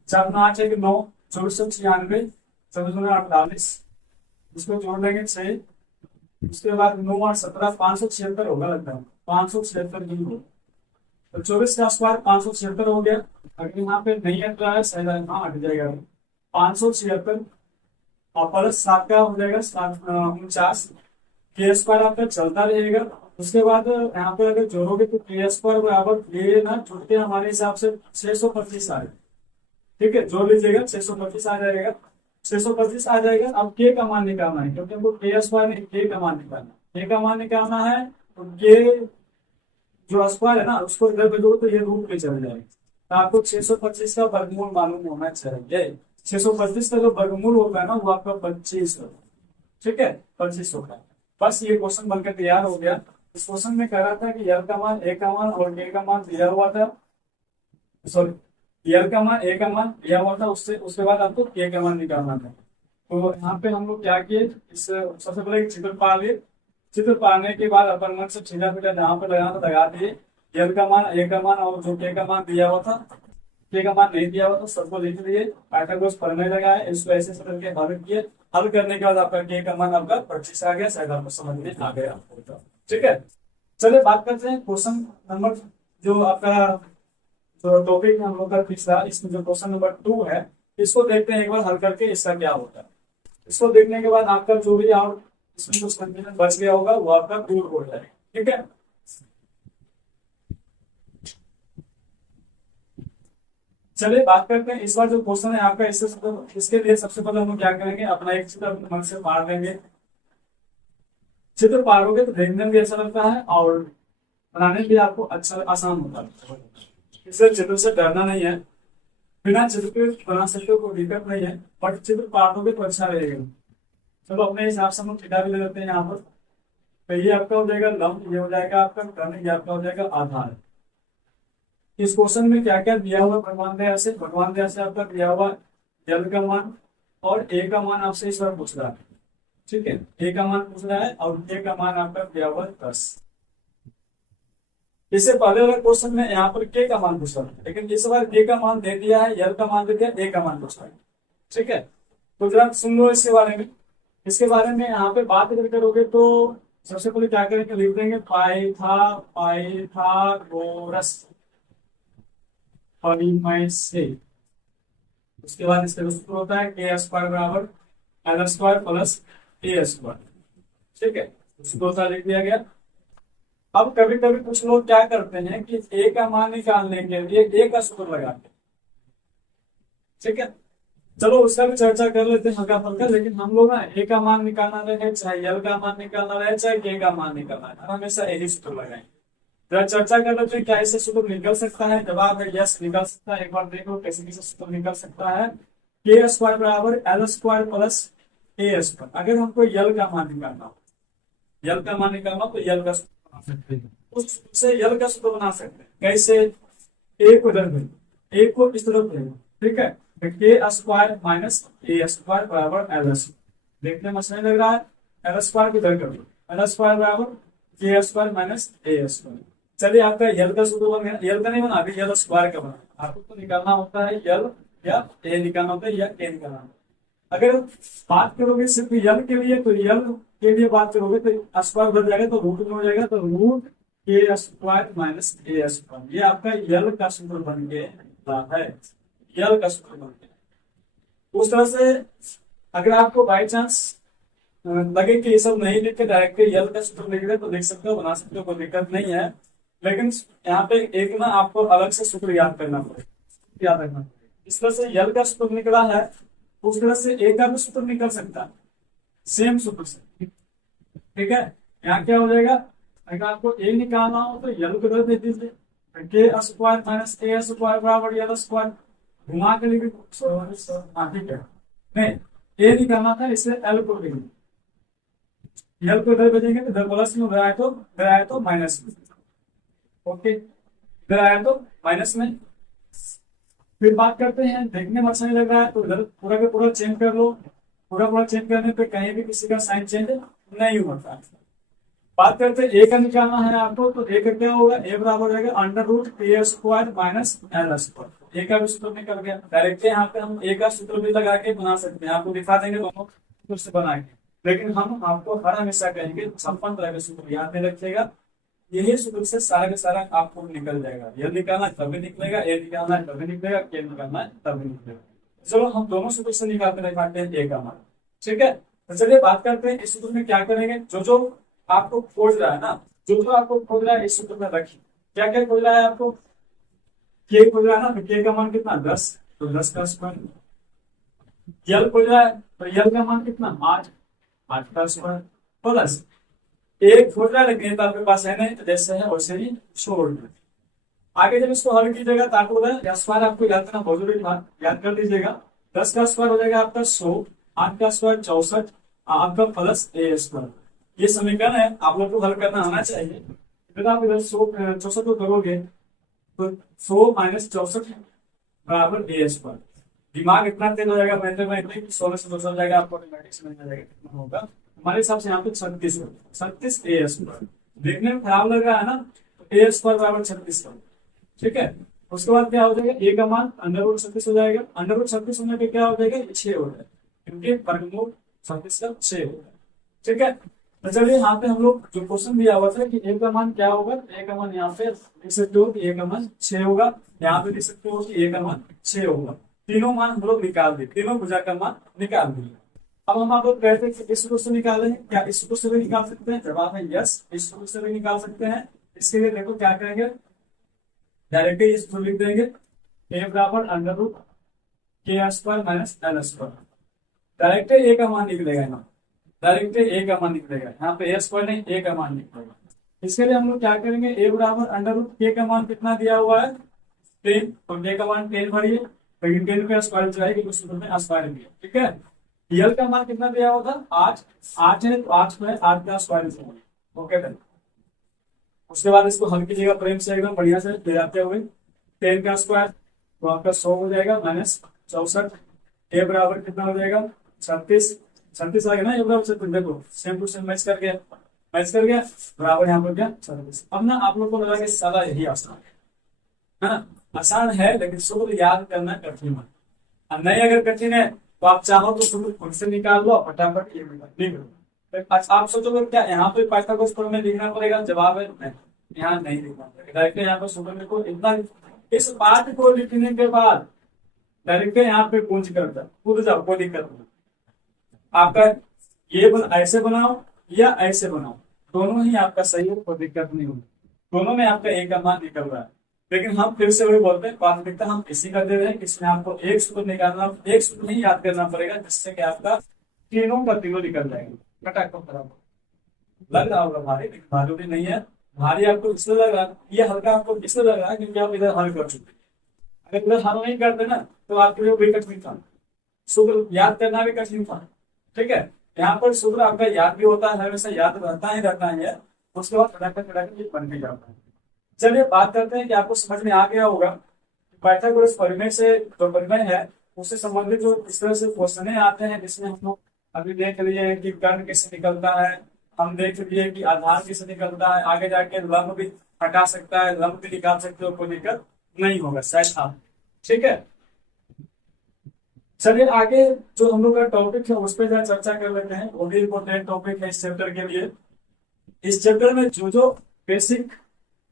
4 9 8 9, 2496, 2448, इसको जोड़ लेंगे 6, उसके बाद 9 और 17, 576 होगा लगता है, 576 नहीं हो, तो 24 का स्क्वायर 576 हो गया। अगर यहाँ पे नहीं हट रहा है, सही हाँ हट जाएगा, 576 और प्लस 7 का हो जाएगा 49, के स्क्वायर आपका चलता रहेगा। उसके बाद यहाँ पे अगर जोड़ोगे तो के स्क्वायर बराबर ये ना छुट्टे हमारे हिसाब से 625 आ जाएगा। ठीक है, जोड़ लीजिएगा 625 आ जाएगा, 625 आ जाएगा। अब के का मान निकालना है, क्योंकि हमको के स्क्वायर नहीं के का मान निकालना है, के का मान निकालना है तो के जो स्क्वायर है ना उसको इधर पे जोड़ो तो ये रूट पे चल जाएगा, तो आपको 625 का वर्गमूल मालूम होना चाहिए। 625 का जो वर्गमूल होगा है ना वो आपका 25 होगा। ठीक है, 25 होगा। बस ये क्वेश्चन बनकर तैयार हो गया। इस क्वेश्चन में कह रहा था कि यल का मान, ए का मान और के का मान दिया हुआ था, सॉरी यल का मान, ए का मान दिया हुआ था, उससे उसके बाद आपको के का मान निकालना था। तो यहाँ पे हम लोग क्या किए, इस सबसे पहले एक चित्र पा लिए, चित्र पाने के बाद अपन मन से छीना पीटा जहाँ पे लगाना था लगा दिए, यल का मान, ए का मान और जो के का मान दिया हुआ था, के का मान नहीं दिया हुआ तो सबको लिख दिए, पाइथागोरस प्रमेय लगाए, इसको ऐसे ऐसे करके हल किए, हल करने के बाद आपका के का मान आपका 25 आ गया, शायद आपको समझ में आ गया। ठीक है, चलिए बात करते हैं क्वेश्चन नंबर, जो आपका जो टॉपिक हम लोग का तीसरा, इसमें जो क्वेश्चन नंबर 2 है, इसको देखते हैं एक बार हल करके इसका क्या होता है। इसको देखने के बाद आपका जो भी और इसमें कुछ कंफ्यूजन बच गया होगा वो आपका दूर हो जाएगा। ठीक है, चलिए बात करते हैं इस बार जो क्वेश्चन है आपका, इसके लिए सबसे पहले हम क्या करेंगे, अपना एक चित्र अपने मन से पार लेंगे। चित्र पारोगे तो देखने में भी अच्छा लगता है और बनाने में भी आपको अच्छा आसान होता है। इसलिए चित्र से डरना नहीं है, बिना चित्र के बना सकते हो, कोई दिक्कत नहीं है, बट चित्र पार दोगे तो अच्छा रहेगा। चलो अपने हिसाब से हम लोग थीटा भी ले लेते हैं यहाँ पर, तो ये आपका हो जाएगा लंब, ये हो जाएगा आपका कर्ण, ये आपका हो जाएगा आधार। इस क्वेश्चन में क्या क्या दिया हुआ भगवान दया से, भगवान दया से आपका दिया हुआ यल का मान और ए का मान आपसे इस बार पूछ रहा है। ठीक है, ए का मान पूछ रहा है और ए का मान आपका दिया हुआ 10। इससे पहले वाला क्वेश्चन में यहाँ पर के का मान पूछ रहा है, लेकिन इस बार ए का मान दे दिया है, यल का मान दे दिया, ए का मान पूछ रहा है। ठीक है, तो जरा सुन लो इसके बारे में। इसके बारे में यहाँ पे बात अगर करोगे तो सबसे पहले क्या करेंगे, लिख देंगे पाइथागोरस परिमेय से। उसके बाद इसका सूत्र होता है के स्क्वायर बराबर एल स्क्वायर प्लस ए स्क्वायर। ठीक है, सूत्र होता लिख दिया गया। अब कभी कभी कुछ लोग क्या करते हैं कि ए का मान निकालने के लिए ए का सूत्र लगाते हैं। ठीक है, चलो उसका भी चर्चा कर लेते हैं हल्का फुल्का, लेकिन हम लोग ना ए का मान निकालना रहे, चाहे यल का मान निकालना रहे, चाहे के का मान निकालना है, हमेशा यही सूत्र लगाएंगे। जरा चर्चा कर लेते हैं क्या इससे सूत्र निकल सकता है। जवाब है यस, निकल सकता है। एक बार देखो कैसे कैसे सूत्र निकल सकता है। के स्क्वायर बराबर एल स्क्वायर प्लस ए स्क्वायर। अगर हमको यल का मान निकालना हो, यल का मान निकालना तो यल का सूत्र बना सकते हैं, उससे यल का सूत्र बना सकते हैं। कैसे, ए को इधर भेजो, ए को इस तरफ भेजो। ठीक है, के स्क्वायर माइनस ए स्क्वायर बराबर एल स्क्वायर। देखने में अच्छा नहीं लग रहा है, एल स्क्वायर को इधर कर दो, एल स्क्वायर बराबर के स्क्वायर माइनस ए स्क्वायर। चलिए आपका यल का सूत्र बन गया। यल का नहीं बना, अभी यल स्क्वायर का बना। आपको तो निकालना होता है यल या ए निकालना होता है या के निकालना होता अगर बात करोगे सिर्फ यल के लिए, तो यल के लिए बात करोगे तो स्क्वायर बन जाएगा, तो रूट में हो जाएगा, तो रूट के स्क्वायर माइनस ए स्क्वायर, ये आपका यल का सूत्र बन के है, यल का सूत्र बन के। उस तरह से अगर आपको बाई चांस लगे कि ये सब नहीं लिख के डायरेक्ट यल का सूत्र लिख रहे तो लिख सकते हो, बना सकते हो, कोई दिक्कत नहीं है। लेकिन यहाँ पे एक ना आपको अलग से सूत्र याद करना पड़ेगा, याद रखना पड़ेगा। इस तरह से यल का सूत्र निकला है, उस तरह से ए का भी सूत्र निकल सकता है, सेम सूत्र से। ठीक है, यहाँ क्या हो जाएगा, अगर आपको ए निकालना हो तो यल को इधर दे दीजिए, के स्क्वायर माइनस ए स्क्वायर बराबर यल स्क्वायर, घुमा के लिखिए। हाँ ठीक है, नहीं ए निकालना था, इससे एल को लिखेंगे, यल को इधर भेजेंगे तो इधर प्लस में, इधर आए तो माइनस में। ओके, इधर आया तो माइनस में। फिर बात करते हैं, देखने में अच्छा नहीं लग रहा है तो इधर पूरा का पूरा चेंज कर लो, पूरा चेंज करने पे कहीं भी किसी का साइन चेंज नहीं होता। बात करते हैं ए का निकालना है आपको, तो ए का क्या होगा, ए बराबर हो जाएगा अंडर रूट ए स्क्वायर माइनस एल स्क्वायर। ए का भी सूत्र निकल गया, डायरेक्ट यहाँ पे हम ए का सूत्र भी लगा के बना सकते हैं, आपको दिखा देंगे दोनों सूत्र से बना के। लेकिन हम आपको हर हमेशा कहेंगे 56 तरह के सूत्र याद नहीं रखिएगा, यही सूत्र से सारा का सारा आपको निकल जाएगा। ये निकालना है तभी निकलेगा, ए निकालना है तभी निकलेगा, के निकालना है तभी निकलेगा। चलो हम दोनों सूत्र से निकाल कर दिखाते हैं ए का मान। ठीक है, तो चलिए बात करते हैं इस सूत्र में क्या करेंगे। जो आपको खोज रहा है ना, जो आपको खोज रहा है इस सूत्र में रखिए। क्या क्या खोज रहा है आपको, के खोज रहा है ना, तो के का मान कितना 10, तो 10 का स्क्वायर। यल खोज रहा है तो यल का मान कितना 8, 8 का स्क्वायर प्लस एक खोज रहा है, लेकिन तो आपके पास है नहीं, तो जैसे है वैसे ही छोड़ दो। आगे जब इसको हल कीजिएगा तो आपको स्क्वायर आपको याद करना बहुत जरूरी, याद कर लीजिएगा। 10 का स्क्वायर हो जाएगा आपका 100, 8 का स्क्वायर 64, आपका प्लस ए स्क्वायर। ये समीकरण है, आप लोग को हल करना आना चाहिए। फिर आप इधर 64 को करोगे तो 100 माइनस 64 बराबर ए स्क्वायर। दिमाग इतना तेज हो जाएगा मैथमेटिक्स, 16 से 2 हो जाएगा, आपको मैथमेटिक्स समझ में आ जाएगा कितना होगा। हमारे हिसाब से यहाँ पे 36 ए स्क्वायर। देखने में खराब लग रहा है ना, तो ए स्क्वायर बराबर 36। ठीक है, उसके बाद क्या हो जाएगा, ए का मान अंडर रूट 36 हो जाएगा। अंडर रूट 36 होने पे क्या हो जाएगा, 6 हो जाएगा, क्योंकि वर्गमूल 36 का 6 होगा। ठीक है, तो चलिए यहाँ पे हम लोग जो क्वेश्चन दिया हुआ था कि ए का मान क्या होगा, ए का मान यहाँ पे लिख सकते हो कि ए का मान 6 होगा, यहाँ पे लिख सकते हो कि ए का मान 6 होगा। तीनों मान हम लोग निकाल दिए, तीनों भुजा का मान निकाल दिए। अब हम आप लोग कहते हैं कि इस सूत्र से निकालें, क्या इस सूत्र से भी निकाल सकते हैं, जवाब है यस, इस सूत्र से भी निकाल सकते हैं। इसके लिए देखो क्या करेंगे, डायरेक्ट इस सूत्र लिख देंगे, ए बराबर अंडर रूट के square minus l square. Direct a का मान निकलेगा यहाँ, डायरेक्ट ए का मान निकलेगा, यहाँ पे ए स्क्वायर नहीं, ए का मान निकलेगा। इसके लिए हम लोग क्या करेंगे, ए बराबर अंडर रूट के का मान कितना दिया हुआ है 10, और के का मान 10 भरिए, लेकिन 10 का स्क्वायर जाएगी उस सूत्र में स्क्वायर दिया। ठीक है, यल का मान कितना दिया हुआ था 8, 8 है तो 8 में 8 का स्क्वायर। Okay done. उसके बाद इसको हल कीजिएगा प्रेम से, एकदम बढ़िया से ले जाते हुए। 10 का स्क्वायर तो आपका 100 हो जाएगा माइनस 64, ए बराबर कितना हो जाएगा 36, 36 आ गया ना, ए बराबर 36। देखो सेम टू सेम मैच कर गया, बराबर यहाँ पर क्या 36। अब ना आप लोग को लगा कि साला यही आसान है ना, आसान है लेकिन सूत्र याद करना कठिन है, और नहीं अगर कठिन है तो आप चाहो तो सूत्र खुद से निकाल लो फटाफट, ये लिख लो। आप सोचोगे क्या यहाँ पे पाइथागोरस प्रमेय लिखना पड़ेगा, जवाब है नहीं, यहाँ नहीं लिखना पड़ेगा, डायरेक्ट यहाँ पर सूत्र लिखो। इतना इस पाठ को लिखने के बाद डायरेक्ट यहाँ पे पूछ करता कूद जाओ, कोई दिक्कत नहीं। आपका ये ऐसे बनाओ या ऐसे बनाओ, दोनों ही आपका सही है, कोई दिक्कत नहीं होगी, दोनों में आपका एक का मान निकल रहा है। लेकिन हम फिर से वही बोलते हैं, प्राथमिकता हम इसी का दे रहे हैं, इसमें आपको एक सूत्र निकालना, एक सूत्र नहीं याद करना पड़ेगा, जिससे कि आपका तीनों का तीनों निकल जाएगा। फटाक लग रहा होगा भारी, लेकिन भारी भी नहीं है। भारी आपको इसलिए लग रहा है, ये हल्का आपको इसलिए लग रहा है क्योंकि आप इधर हल कर चुके। अगर इधर हल नहीं करते ना तो आपके लिए भी कठिन था, सूत्र याद करना भी कठिन था। ठीक है, यहाँ पर सूत्र आपका याद भी होता है, हमेशा याद रहता है, उसके बाद फटाक ये बन के जाता है। चलिए बात करते हैं कि आपको समझ में आ गया होगा पाइथागोरस प्रमेय से जो प्रमेय है उससे संबंधित जो इस तरह से क्वेश्चन आते हैं, जिसमें हम लोग अभी देख लिए कि कर्ण कैसे निकलता है, हम देख लिए कि आधार कैसे निकलता है, आगे जाके लंब भी हटा सकता है, लंब भी निकाल सकते हो, कोई दिक्कत नहीं होगा शायद। आप ठीक है, चलिए आगे जो हम लोग का टॉपिक है उस पर जरा चर्चा कर लेते हैं। वो भी इम्पोर्टेंट टॉपिक है इस चैप्टर के लिए। इस चैप्टर में जो जो बेसिक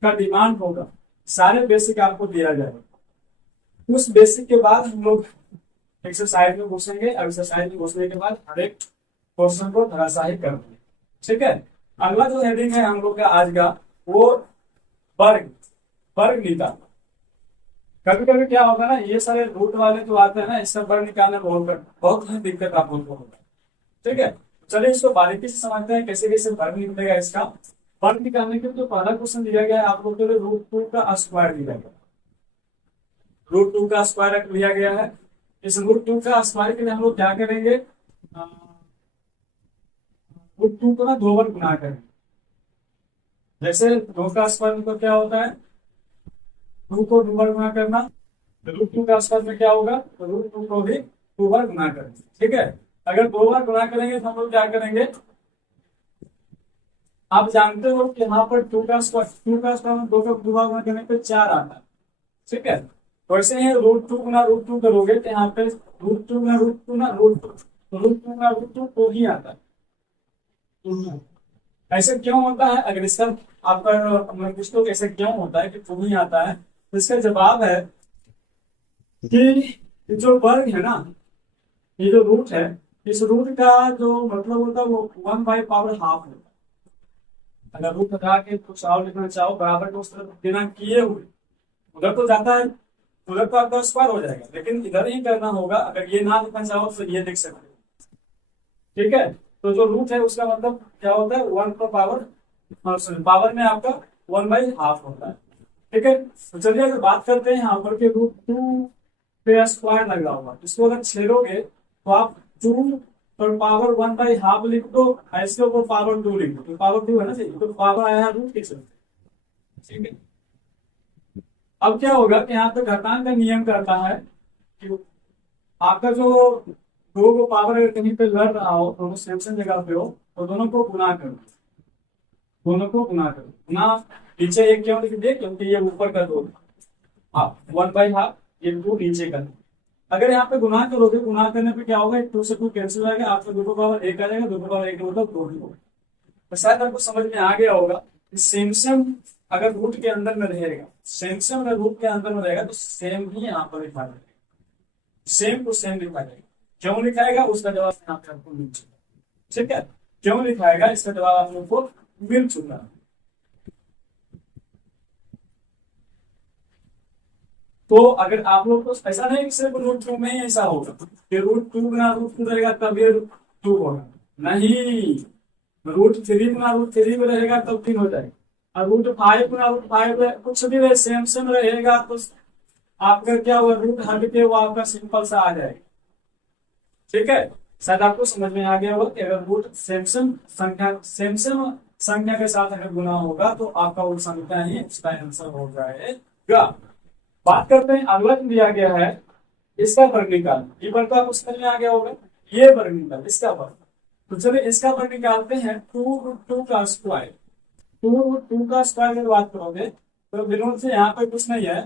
का डिमांड होगा सारे बेसिक आपको दिया जाएगा। उस बेसिक के बाद हम लोग एक्सरसाइज में घुसेंगे। एक्सरसाइज में घुसने के बाद हर एक क्वेश्चन को धराशायी करेंगे। ठीक है। अगला जो हेडिंग है हम लोग का आज का वो वर्ग वर्ग निकालना। कभी कभी क्या होगा ना, ये सारे रूट वाले जो आते हैं ना, इसका वर्ग निकालना बहुत ही दिक्कत आप लोग को होगा। ठीक है। चलिए इसको बारीकी से समझते हैं कैसे कैसे वर्ग निकलेगा। इसका वर्ग निकालने के लिए जो पहला क्वेश्चन दिया गया है आप लोग के लिए √2 का स्क्वायर दिया गया। √2 का स्क्वायर लिया गया है। इस √2 का स्क्वायर के लिए हम लोग क्या करेंगे, √2 को ना 2 बार गुना करेंगे। जैसे 2 का स्क्वायर तो क्या होता है, 2 को 2 बार गुना करना। √2 का स्क्वायर में क्या होगा, तो √2 को भी 2 बार गुना करेंगे। ठीक है। अगर 2 बार गुना करेंगे तो हम लोग क्या करेंगे, आप जानते हो कि यहाँ पर 2 का स्क्वायर में 2 का 2 बार गुना करने पे 4 आता है। ठीक है। वैसे ही √2 गुना √2 करोगे तो यहाँ पे √2 गुना √2 ना √2 गुना √2 तो ही आता है। ऐसे क्यों होता है, अगर इसका आपका कुछ लोग ऐसे क्यों होता है कि टू ही आता है, तो इसका जवाब है कि जो वर्ग है ना, ये जो रूट है, इस रूट का जो मतलब होता है वो 1/½ होता है। अगर रूट हटा के कुछ और लिखना चाहो बराबर को उस तरफ बिना किए हुए, उधर तो जाता है, उधर तो आपका स्क्वायर हो जाएगा, लेकिन इधर ही करना होगा। अगर ये ना लिखना चाहो तो ये लिख सकते हो। ठीक है। तो जो रूट है उसका मतलब क्या होता है, 1 का पावर में आपका 1/½ होता है। ठीक है। तो चलिए अगर बात करते हैं यहाँ पर के √2 पे स्क्वायर लग रहा होगा, इसको अगर छेड़ोगे तो आप 2 और पावर 1/½ लिख दो, इसके ऊपर पावर 2 लिख दो, तो पावर 2 है ना, चाहिए तो पावर आया है रूट के चलते। ठीक है। अब क्या होगा कि यहाँ पे घटांक का नियम करता है कि आपका जो दो को पावर अगर कहीं पे लड़ रहा हो, दोनों सेम सेम जगह पे हो, तो दोनों को गुना करो, दोनों को गुना करो। गुना नीचे एक क्यों लिख दिए, क्योंकि ये ऊपर का 2, आप 1/½ ये 2 नीचे का। अगर यहाँ पे गुना करोगे, गुना करने पे क्या होगा, 2 से 2 कैंसिल हो जाएगा, आपका 2 पावर 1 आ जाएगा, 2 पावर 1 मतलब 2 ही होगा। तो शायद आपको समझ में आ गया होगा कि सेम सेम अगर रूट के अंदर में रहेगा, सेम सेम अगर रूट के अंदर में रहेगा तो सेम ही यहाँ पर लिखा जाएगा, सेम टू सेम लिखा जाएगा। क्यों लिखाएगा उसका जवाब यहाँ पे आपको मिल चुका। ठीक है। क्यों लिखाएगा इसका जवाब आप लोग को मिल चुका। तो अगर आप लोग को ऐसा नहीं कि सिर्फ √2 में ही ऐसा होगा कि √2 गुना √2 रहेगा तब ये 2 होगा, नहीं, √3 गुना √3 में रहेगा तब 3 हो जाएगा, और √5 गुना √5 कुछ भी रहे सेम सेम रहेगा तो आपका क्या होगा, रूट हट के वो आपका सिंपल सा आ जाएगा। ठीक है। शायद आपको समझ में आ गया होगा कि अगर रूट सेम सेम संख्या के साथ अगर गुना होगा तो आपका वो संख्या ही उसका आंसर हो जाएगा। बात करते हैं अगला दिया गया है इसका वर्ग निकालना। ये वर्ग आपको समझ में आ गया होगा, ये वर्ग निकाल इसका वर्ग। तो चलिए इसका वर्ग निकालते हैं। 2√2 का स्क्वायर, 2√2 का स्क्वायर की बात करोगे तो बिल्कुल से यहाँ पे कुछ नहीं है,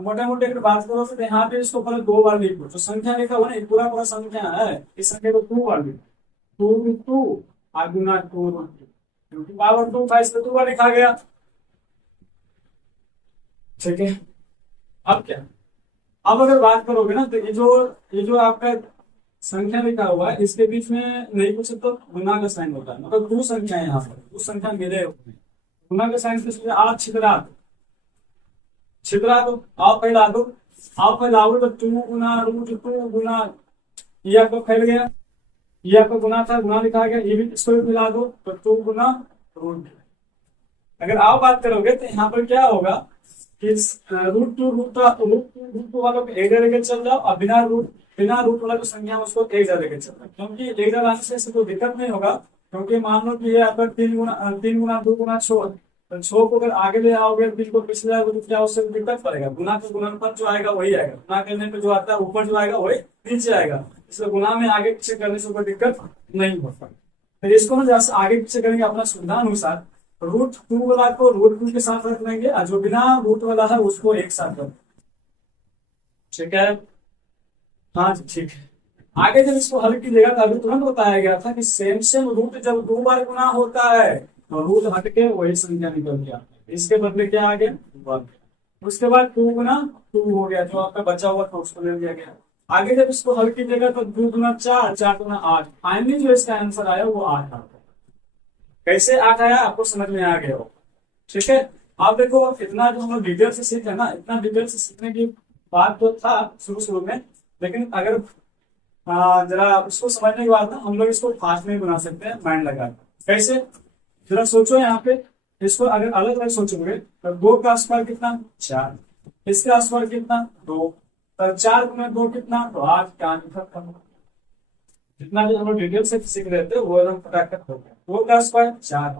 मोटे मोटे अगर बात करो तो यहाँ पे इसको पहले 2 बार लिख दो। तो संख्या लिखा हुआ ना, पूरा पूरा संख्या है, इस संख्या को 2 बार लिखो, 2√2 और गुना 2√2, क्योंकि पावर 2 था इसलिए 2 बार लिखा गया। ठीक है। अब क्या, अब अगर बात करोगे ना तो ये जो आपका संख्या लिखा हुआ है इसके बीच में नहीं कुछ तो गुना का साइन होता है, मतलब 2 संख्या है यहाँ पर, 2 संख्या मिले हुए गुना का साइन से आप छिद्रा दो, आप फैला दो, आप फैलाओगे तो 2 गुना √2 गुना, ये आपको फैल गया, ये आपका गुना था, गुना लिखा गया, ये भी इसको भी मिला दो तो 2 गुना √2। अगर आप बात करोगे तो यहाँ पर क्या होगा कि √2 वालों को एक जगह चल जाओ, और बिना रूट वाला जो संख्या उसको एक जगह लेके चल जाओ, क्योंकि एक जगह लाने से कोई दिक्कत नहीं होगा। क्योंकि मान लो कि ये आपका 3 गुना 2 गुना 6, तो 6 को अगर आगे ले आओगे 3 को पीछे जाओगे तो क्या उससे दिक्कत पड़ेगा। गुना का गुणनफल जो आएगा वही आएगा, गुना करने पे जो आता है ऊपर जो आएगा वही नीचे आएगा, इसलिए गुना में आगे पीछे करने से कोई दिक्कत नहीं होता। तो इसको ना जैसे आगे पीछे करेंगे अपना सुविधा अनुसार, √2 वाला को √2 के साथ रख लेंगे और जो बिना रूट वाला है उसको एक साथ रख। ठीक है। हाँ जी, ठीक है। आगे जब इसको हल कीजिएगा तो अभी तुरंत बताया गया था कि सेम सेम रूट जब दो बार गुना होता है तो रूट हट के वही संख्या निकल गया। इसके बदले क्या आ गया, वन। उसके बाद टू गुना टू हो गया, जो आपका बचा हुआ था उसको ले लिया गया। आगे जब इसको हल कीजिएगा तो दो गुना चार, चार गुना आठ, फाइनली जो इसका आंसर आया वो आठ आ गया। कैसे आठ आया आपको समझ में आ गया हो, ठीक है। आप देखो इतना जो हम लोग डिटेल से सीखे ना, इतना डिटेल से सीखने की बात तो था शुरू शुरू में, लेकिन अगर जरा उसको समझने के बाद ना हम लोग इसको फास्ट में भी बना सकते हैं माइंड लगा के। कैसे, जरा सोचो यहाँ पे, इसको अगर अलग अलग सोचोगे तो दो का स्क्वायर कितना, चार, इसका स्क्वायर कितना, दो, तो चार गुना दो कितना, तो आठ का आंसर खत्म। जितना भी हम लोग डिटेल से सीख रहे थे वो एकदम फटाफट हो गया। दो का स्क्वायर चार,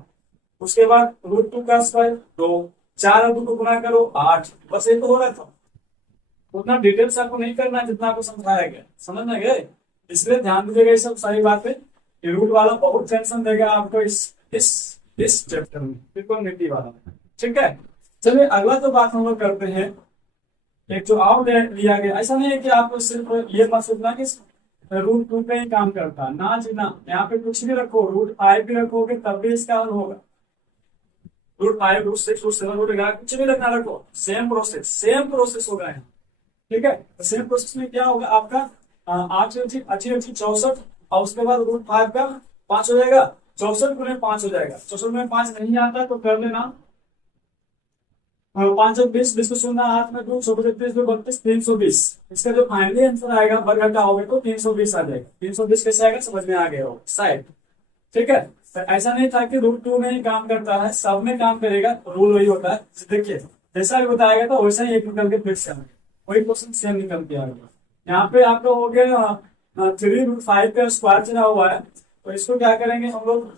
उसके बाद रूट टू का स्क्वायर दो, चार और दो को गुना करो आठ, बस ये तो हो रहा था। उतना डिटेल्स आपको नहीं करना है जितना आपको समझाया गया, समझ में गए। इसलिए ध्यान दीजिएगा ये सब सारी बातें। ये रूट वाला बहुत टेंशन देगा आपको इस चैप्टर में, त्रिकोणमिति वाला में, ठीक है। चलिए अगला तो बात हम लोग करते हैं, एक जो और लिया गया। ऐसा नहीं है कि आप सिर्फ ये मत सोचना कि रूट टू पे ही काम करता है, ना जी ना। यहाँ पे कुछ भी रखो, रूट फाइव भी रखोगे तब भी इसका हल होगा। Root five, root six, root seven, root 11 कुछ भी रखना रखो, सेम प्रोसेस होगा यहाँ, ठीक है। तो सेम प्रोसेस में क्या होगा आपका, आठ अच्छी अच्छी 64, और उसके बाद रूट फाइव का पांच हो जाएगा, 64 गुने पांच हो जाएगा। 64 में पांच नहीं आता तो कर लेना, पांच और बीस, बीस को शून्य, आठ में दो, 132, 32, 320। इसका जो फाइनली आंसर आएगा वर्ग घटाओगे तो 320 आ जाएगा। 320 कैसे आएगा समझ में आ गया हो शायद, ठीक है। तो ऐसा नहीं था कि रूट टू में ही काम करता है, सब में काम करेगा, रूल वही होता है। देखिए जैसा भी बताया गया था वैसा ही एक निकल के फिर से वही क्वेश्चन सेम निकल के आ गया। यहाँ पे आपका हो गया थ्री रूट फाइव का स्क्वायर चला हुआ है, तो इसको क्या करेंगे हम लोग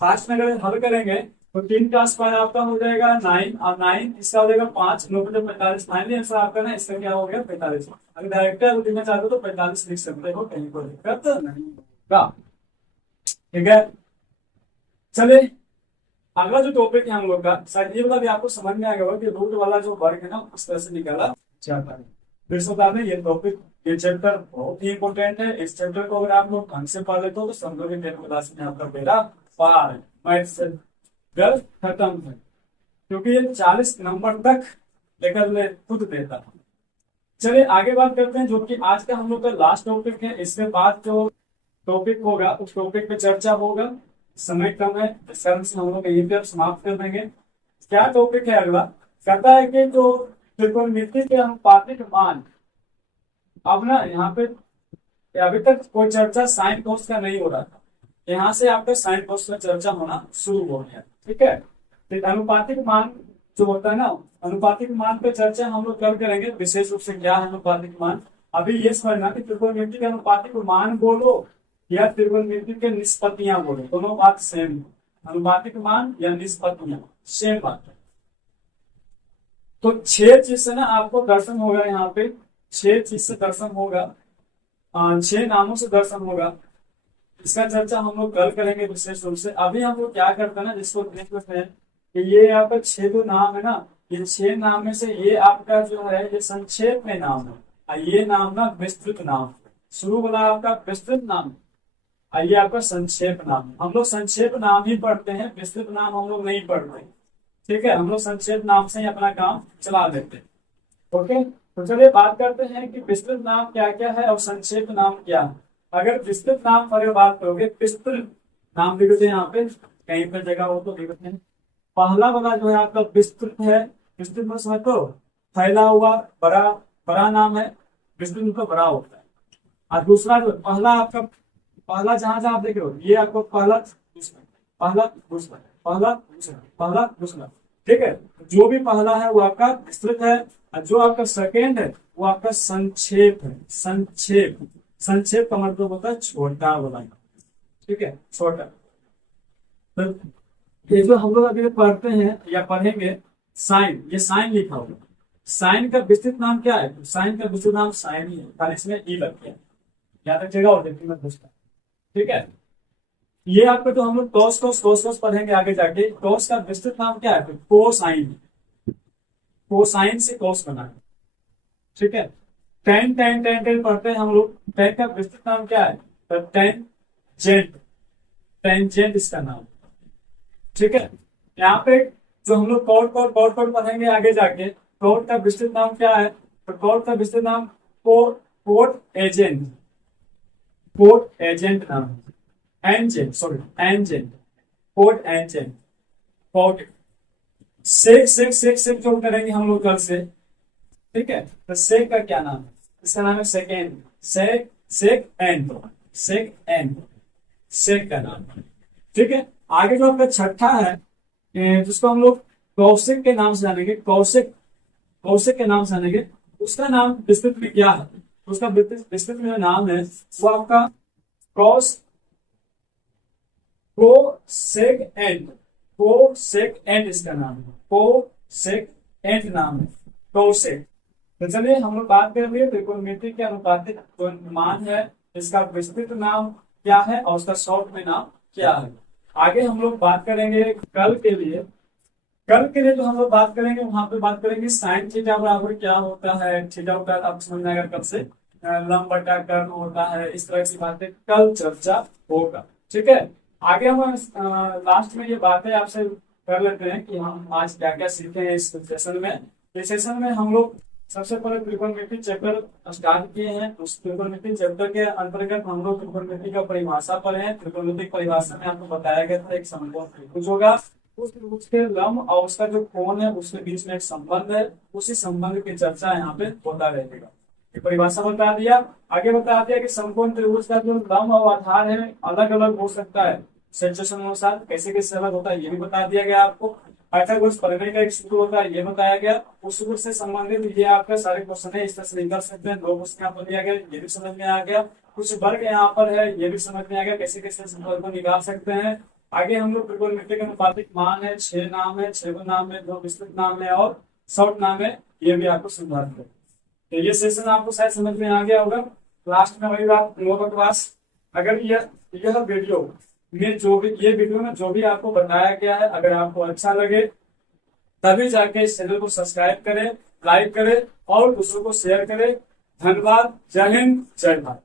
फास्ट में अगर हल करेंगे तो तीन का स्क्वायर आपका हो जाएगा नाइन, और नाइन इसका हो जाएगा पांच, 9 बटे 45। फाइनली आंसर आपका ना इसका क्या हो गया 45। अगर डायरेक्ट लिखना चाहते हो तो 45 लिख सकते हो, कहीं कोई दिक्कत नहीं होगा, ठीक है। चलिए अगला जो टॉपिक है हम लोग का, शायद ये वाला भी आपको समझ में आ गया कि रूट वाला जो वर्ग है ना उस तरह से निकाला जाता है। फिर से बता दें ये टॉपिक, ये चैप्टर बहुत ही इंपॉर्टेंट है। इस चैप्टर को अगर आप लोग ढंग से पढ़ लेते हो तो समझोगे 10th क्लास में आपका बेड़ा पार है, मैथ से गर्व खत्म है, क्योंकि ये 40 नंबर तक लेकर ले खुद देता है। चलिए आगे बात करते हैं जो कि आज का हम लोग का लास्ट टॉपिक है। इसके बाद जो टॉपिक होगा उस टॉपिक पे चर्चा होगा, समय कम है इस कारण से हम लोग यहीं पर समाप्त कर देंगे। क्या टॉपिक है अगला, कहता है कि जो त्रिकोणमिति के अनुपातिक मान, अब ना यहाँ पे अभी तक कोई चर्चा साइन कोस का नहीं हो रहा था, यहाँ से आपका साइन कोस का चर्चा होना शुरू हो गया, ठीक है। तो अनुपातिक मान जो होता है ना, अनुपातिक मान पे चर्चा हम लोग कल करेंगे, विशेष रूप से क्या है अनुपातिक मान। अभी ये समझना कि त्रिकोणमिति के अनुपातिक मान बोलो या त्रिकोणमिति के निष्पत्तियां बोलो, दोनों बात सेम है। अनुपातिक मान या निष्पत्तियां सेम बात है। तो 6 चीज से ना आपको दर्शन होगा, यहाँ पे 6 चीज से दर्शन होगा, 6 नामों से दर्शन होगा। इसका चर्चा हम लोग कल करेंगे विशेष रूप से। अभी हम लोग क्या करते हैं ना, जिसको देख लेते हैं कि ये आपका 6 जो नाम है ना, ये 6 नाम में से ये आपका जो है ये संक्षेप में नाम है, और ये नाम ना विस्तृत नाम, शुरू वाला आपका विस्तृत नाम, और ये आपका संक्षेप नाम। हम लोग संक्षेप नाम ही पढ़ते हैं, विस्तृत नाम हम लोग नहीं पढ़ते, ठीक है। हम लोग संक्षेप नाम से ही अपना काम चला देते हैं, ओके। तो चलिए बात करते हैं कि विस्तृत नाम क्या क्या है और संक्षेप नाम क्या है। अगर विस्तृत नाम पर बात करोगे, विस्तृत नाम लिखते हैं यहाँ पे कहीं पर जगह हो तो लिखते हैं। पहला वाला जो है आपका विस्तृत है, विस्तृत में समझ तो फैला हुआ बड़ा बड़ा नाम है, विस्तृत मतलब बड़ा होता है। और दूसरा जो पहला आपका, पहला जहां जहां आप देख रहे हो ये आपको पहला दूसरा, पहला दूसरा, पहला दूसरा, पहला दूसरा, ठीक है। जो भी पहला है वो आपका विस्तृत है, और जो आपका सेकेंड है वो आपका संक्षेप है। संक्षेप, संक्षेप का मतलब होता है छोटा वाला, ठीक है, छोटा। तो ये जो हम लोग अभी पढ़ते हैं या पढ़ेंगे साइन, ये साइन लिखा होगा। साइन का विस्तृत नाम क्या है, साइन का विस्तृत नाम साइन ही है, पर इसमें ई लग गया, याद रखिएगा और देखिए मैं पूछता, ठीक है। ये आपको तो हम लोग कोस पढ़ेंगे आगे जाके। कोस का विस्तृत नाम क्या है, कोसाइन, कोसाइन से कोस बना है, ठीक है। टेन टेन टेन टेन पढ़ते हैं हम लोग। टेन का विस्तृत नाम क्या है? तो टेंजेंट, टेंजेंट इसका नाम। ठीक है, यहाँ पे जो हम लोग कॉर्ड पढ़ेंगे आगे जाके, कॉर्ड का विस्तृत नाम क्या है? तो कॉर्ड का विस्तृत नाम कोर्ट एजेंट, कोर्ट एजेंट नाम, एंजेंट, सॉरी एंजेंट, कोर्ट एंजेंट, कोर्ट। सेक सेक सेक सेक जो करेंगे हम लोग कल से। ठीक है, तो सेक का क्या नाम है? इसका नाम है second, sec sec and, sec and, sec का नाम। ठीक है, आगे जो आपका छठा है जिसको हम लोग कौशिक के नाम से जानेंगे, कौशिक, कौशिक के नाम से जानेंगे। उसका नाम विस्तृत में क्या है? उसका विस्तृत में जो नाम है वो आपका cross cosec and, cosec and इसका नाम है, कोसेक एंड नाम है, कोसेक। तो चलिए हम लोग बात कर रहे त्रिकोणमिति के अनुपातिक जो मान है इसका विस्तृत नाम क्या है और उसका शॉर्ट में नाम क्या है। आगे हम लोग बात करेंगे कल के लिए। कल के लिए जो हम लोग बात करेंगे वहां पे बात करेंगे साइन थीटा बराबर क्या होता है, थीटा होता है आपको समझ में आएगा कब से, लंब बटा कर्ण होता है, इस तरह की बातें कल चर्चा होगा। ठीक है, आगे हम लास्ट में ये बातें आपसे कर लेते हैं कि हम आज क्या क्या सीखे हैं इस सेशन में। इस सेशन में हम लोग सबसे पहले त्रिकोणमिति चैप्टर स्टार्ट किए हैं। उस त्रिकोणमिति चैप्टर के अंतर्गत हम लोग त्रिकोणमिति का परिभाषा पढ़े हैं। त्रिकोणमिति परिभाषा में आपको बताया गया था एक समकोण त्रिभुज होगा, उस त्रिभुज के लंब और उसका जो कोण है उसके बीच में एक संबंध है, उसी संबंध की चर्चा यहाँ पे होता रहेगा। परिभाषा बता दिया, आगे बता दिया कि समकोण त्रिभुज का जो लंब और आधार है अलग अलग हो सकता है सिचुएशन अनुसार, कैसे कैसे अलग होता है ये भी बता दिया गया आपको। पाइथागोरस प्रमेय का एक सूत्र होता है ये बताया गया, उस सूत्र से संबंधित ये आपका सारे क्वेश्चन है, इस तरह से कर सकते हैं। 2 क्वेश्चन यहाँ पर दिया गया ये भी समझ में आ गया, कुछ वर्ग यहाँ पर है ये भी समझ में आ गया, कैसे कैसे संपर्क को निकाल सकते हैं। आगे हम लोग त्रिकोणमिति के अनुपातिक मान है, 6 नाम है, 6 नाम है, 2 विस्तृत नाम है और शॉर्ट नाम है, ये भी आपको समझा दिया। तो ये सेशन आपको शायद समझ में आ गया होगा। लास्ट में वही बात, नो बकवास। अगर यह वीडियो में जो भी ये वीडियो में जो भी आपको बताया गया है अगर आपको अच्छा लगे तभी जाके इस चैनल को सब्सक्राइब करें, लाइक करें और दूसरों को शेयर करें। धन्यवाद, जय हिंद, जय भारत।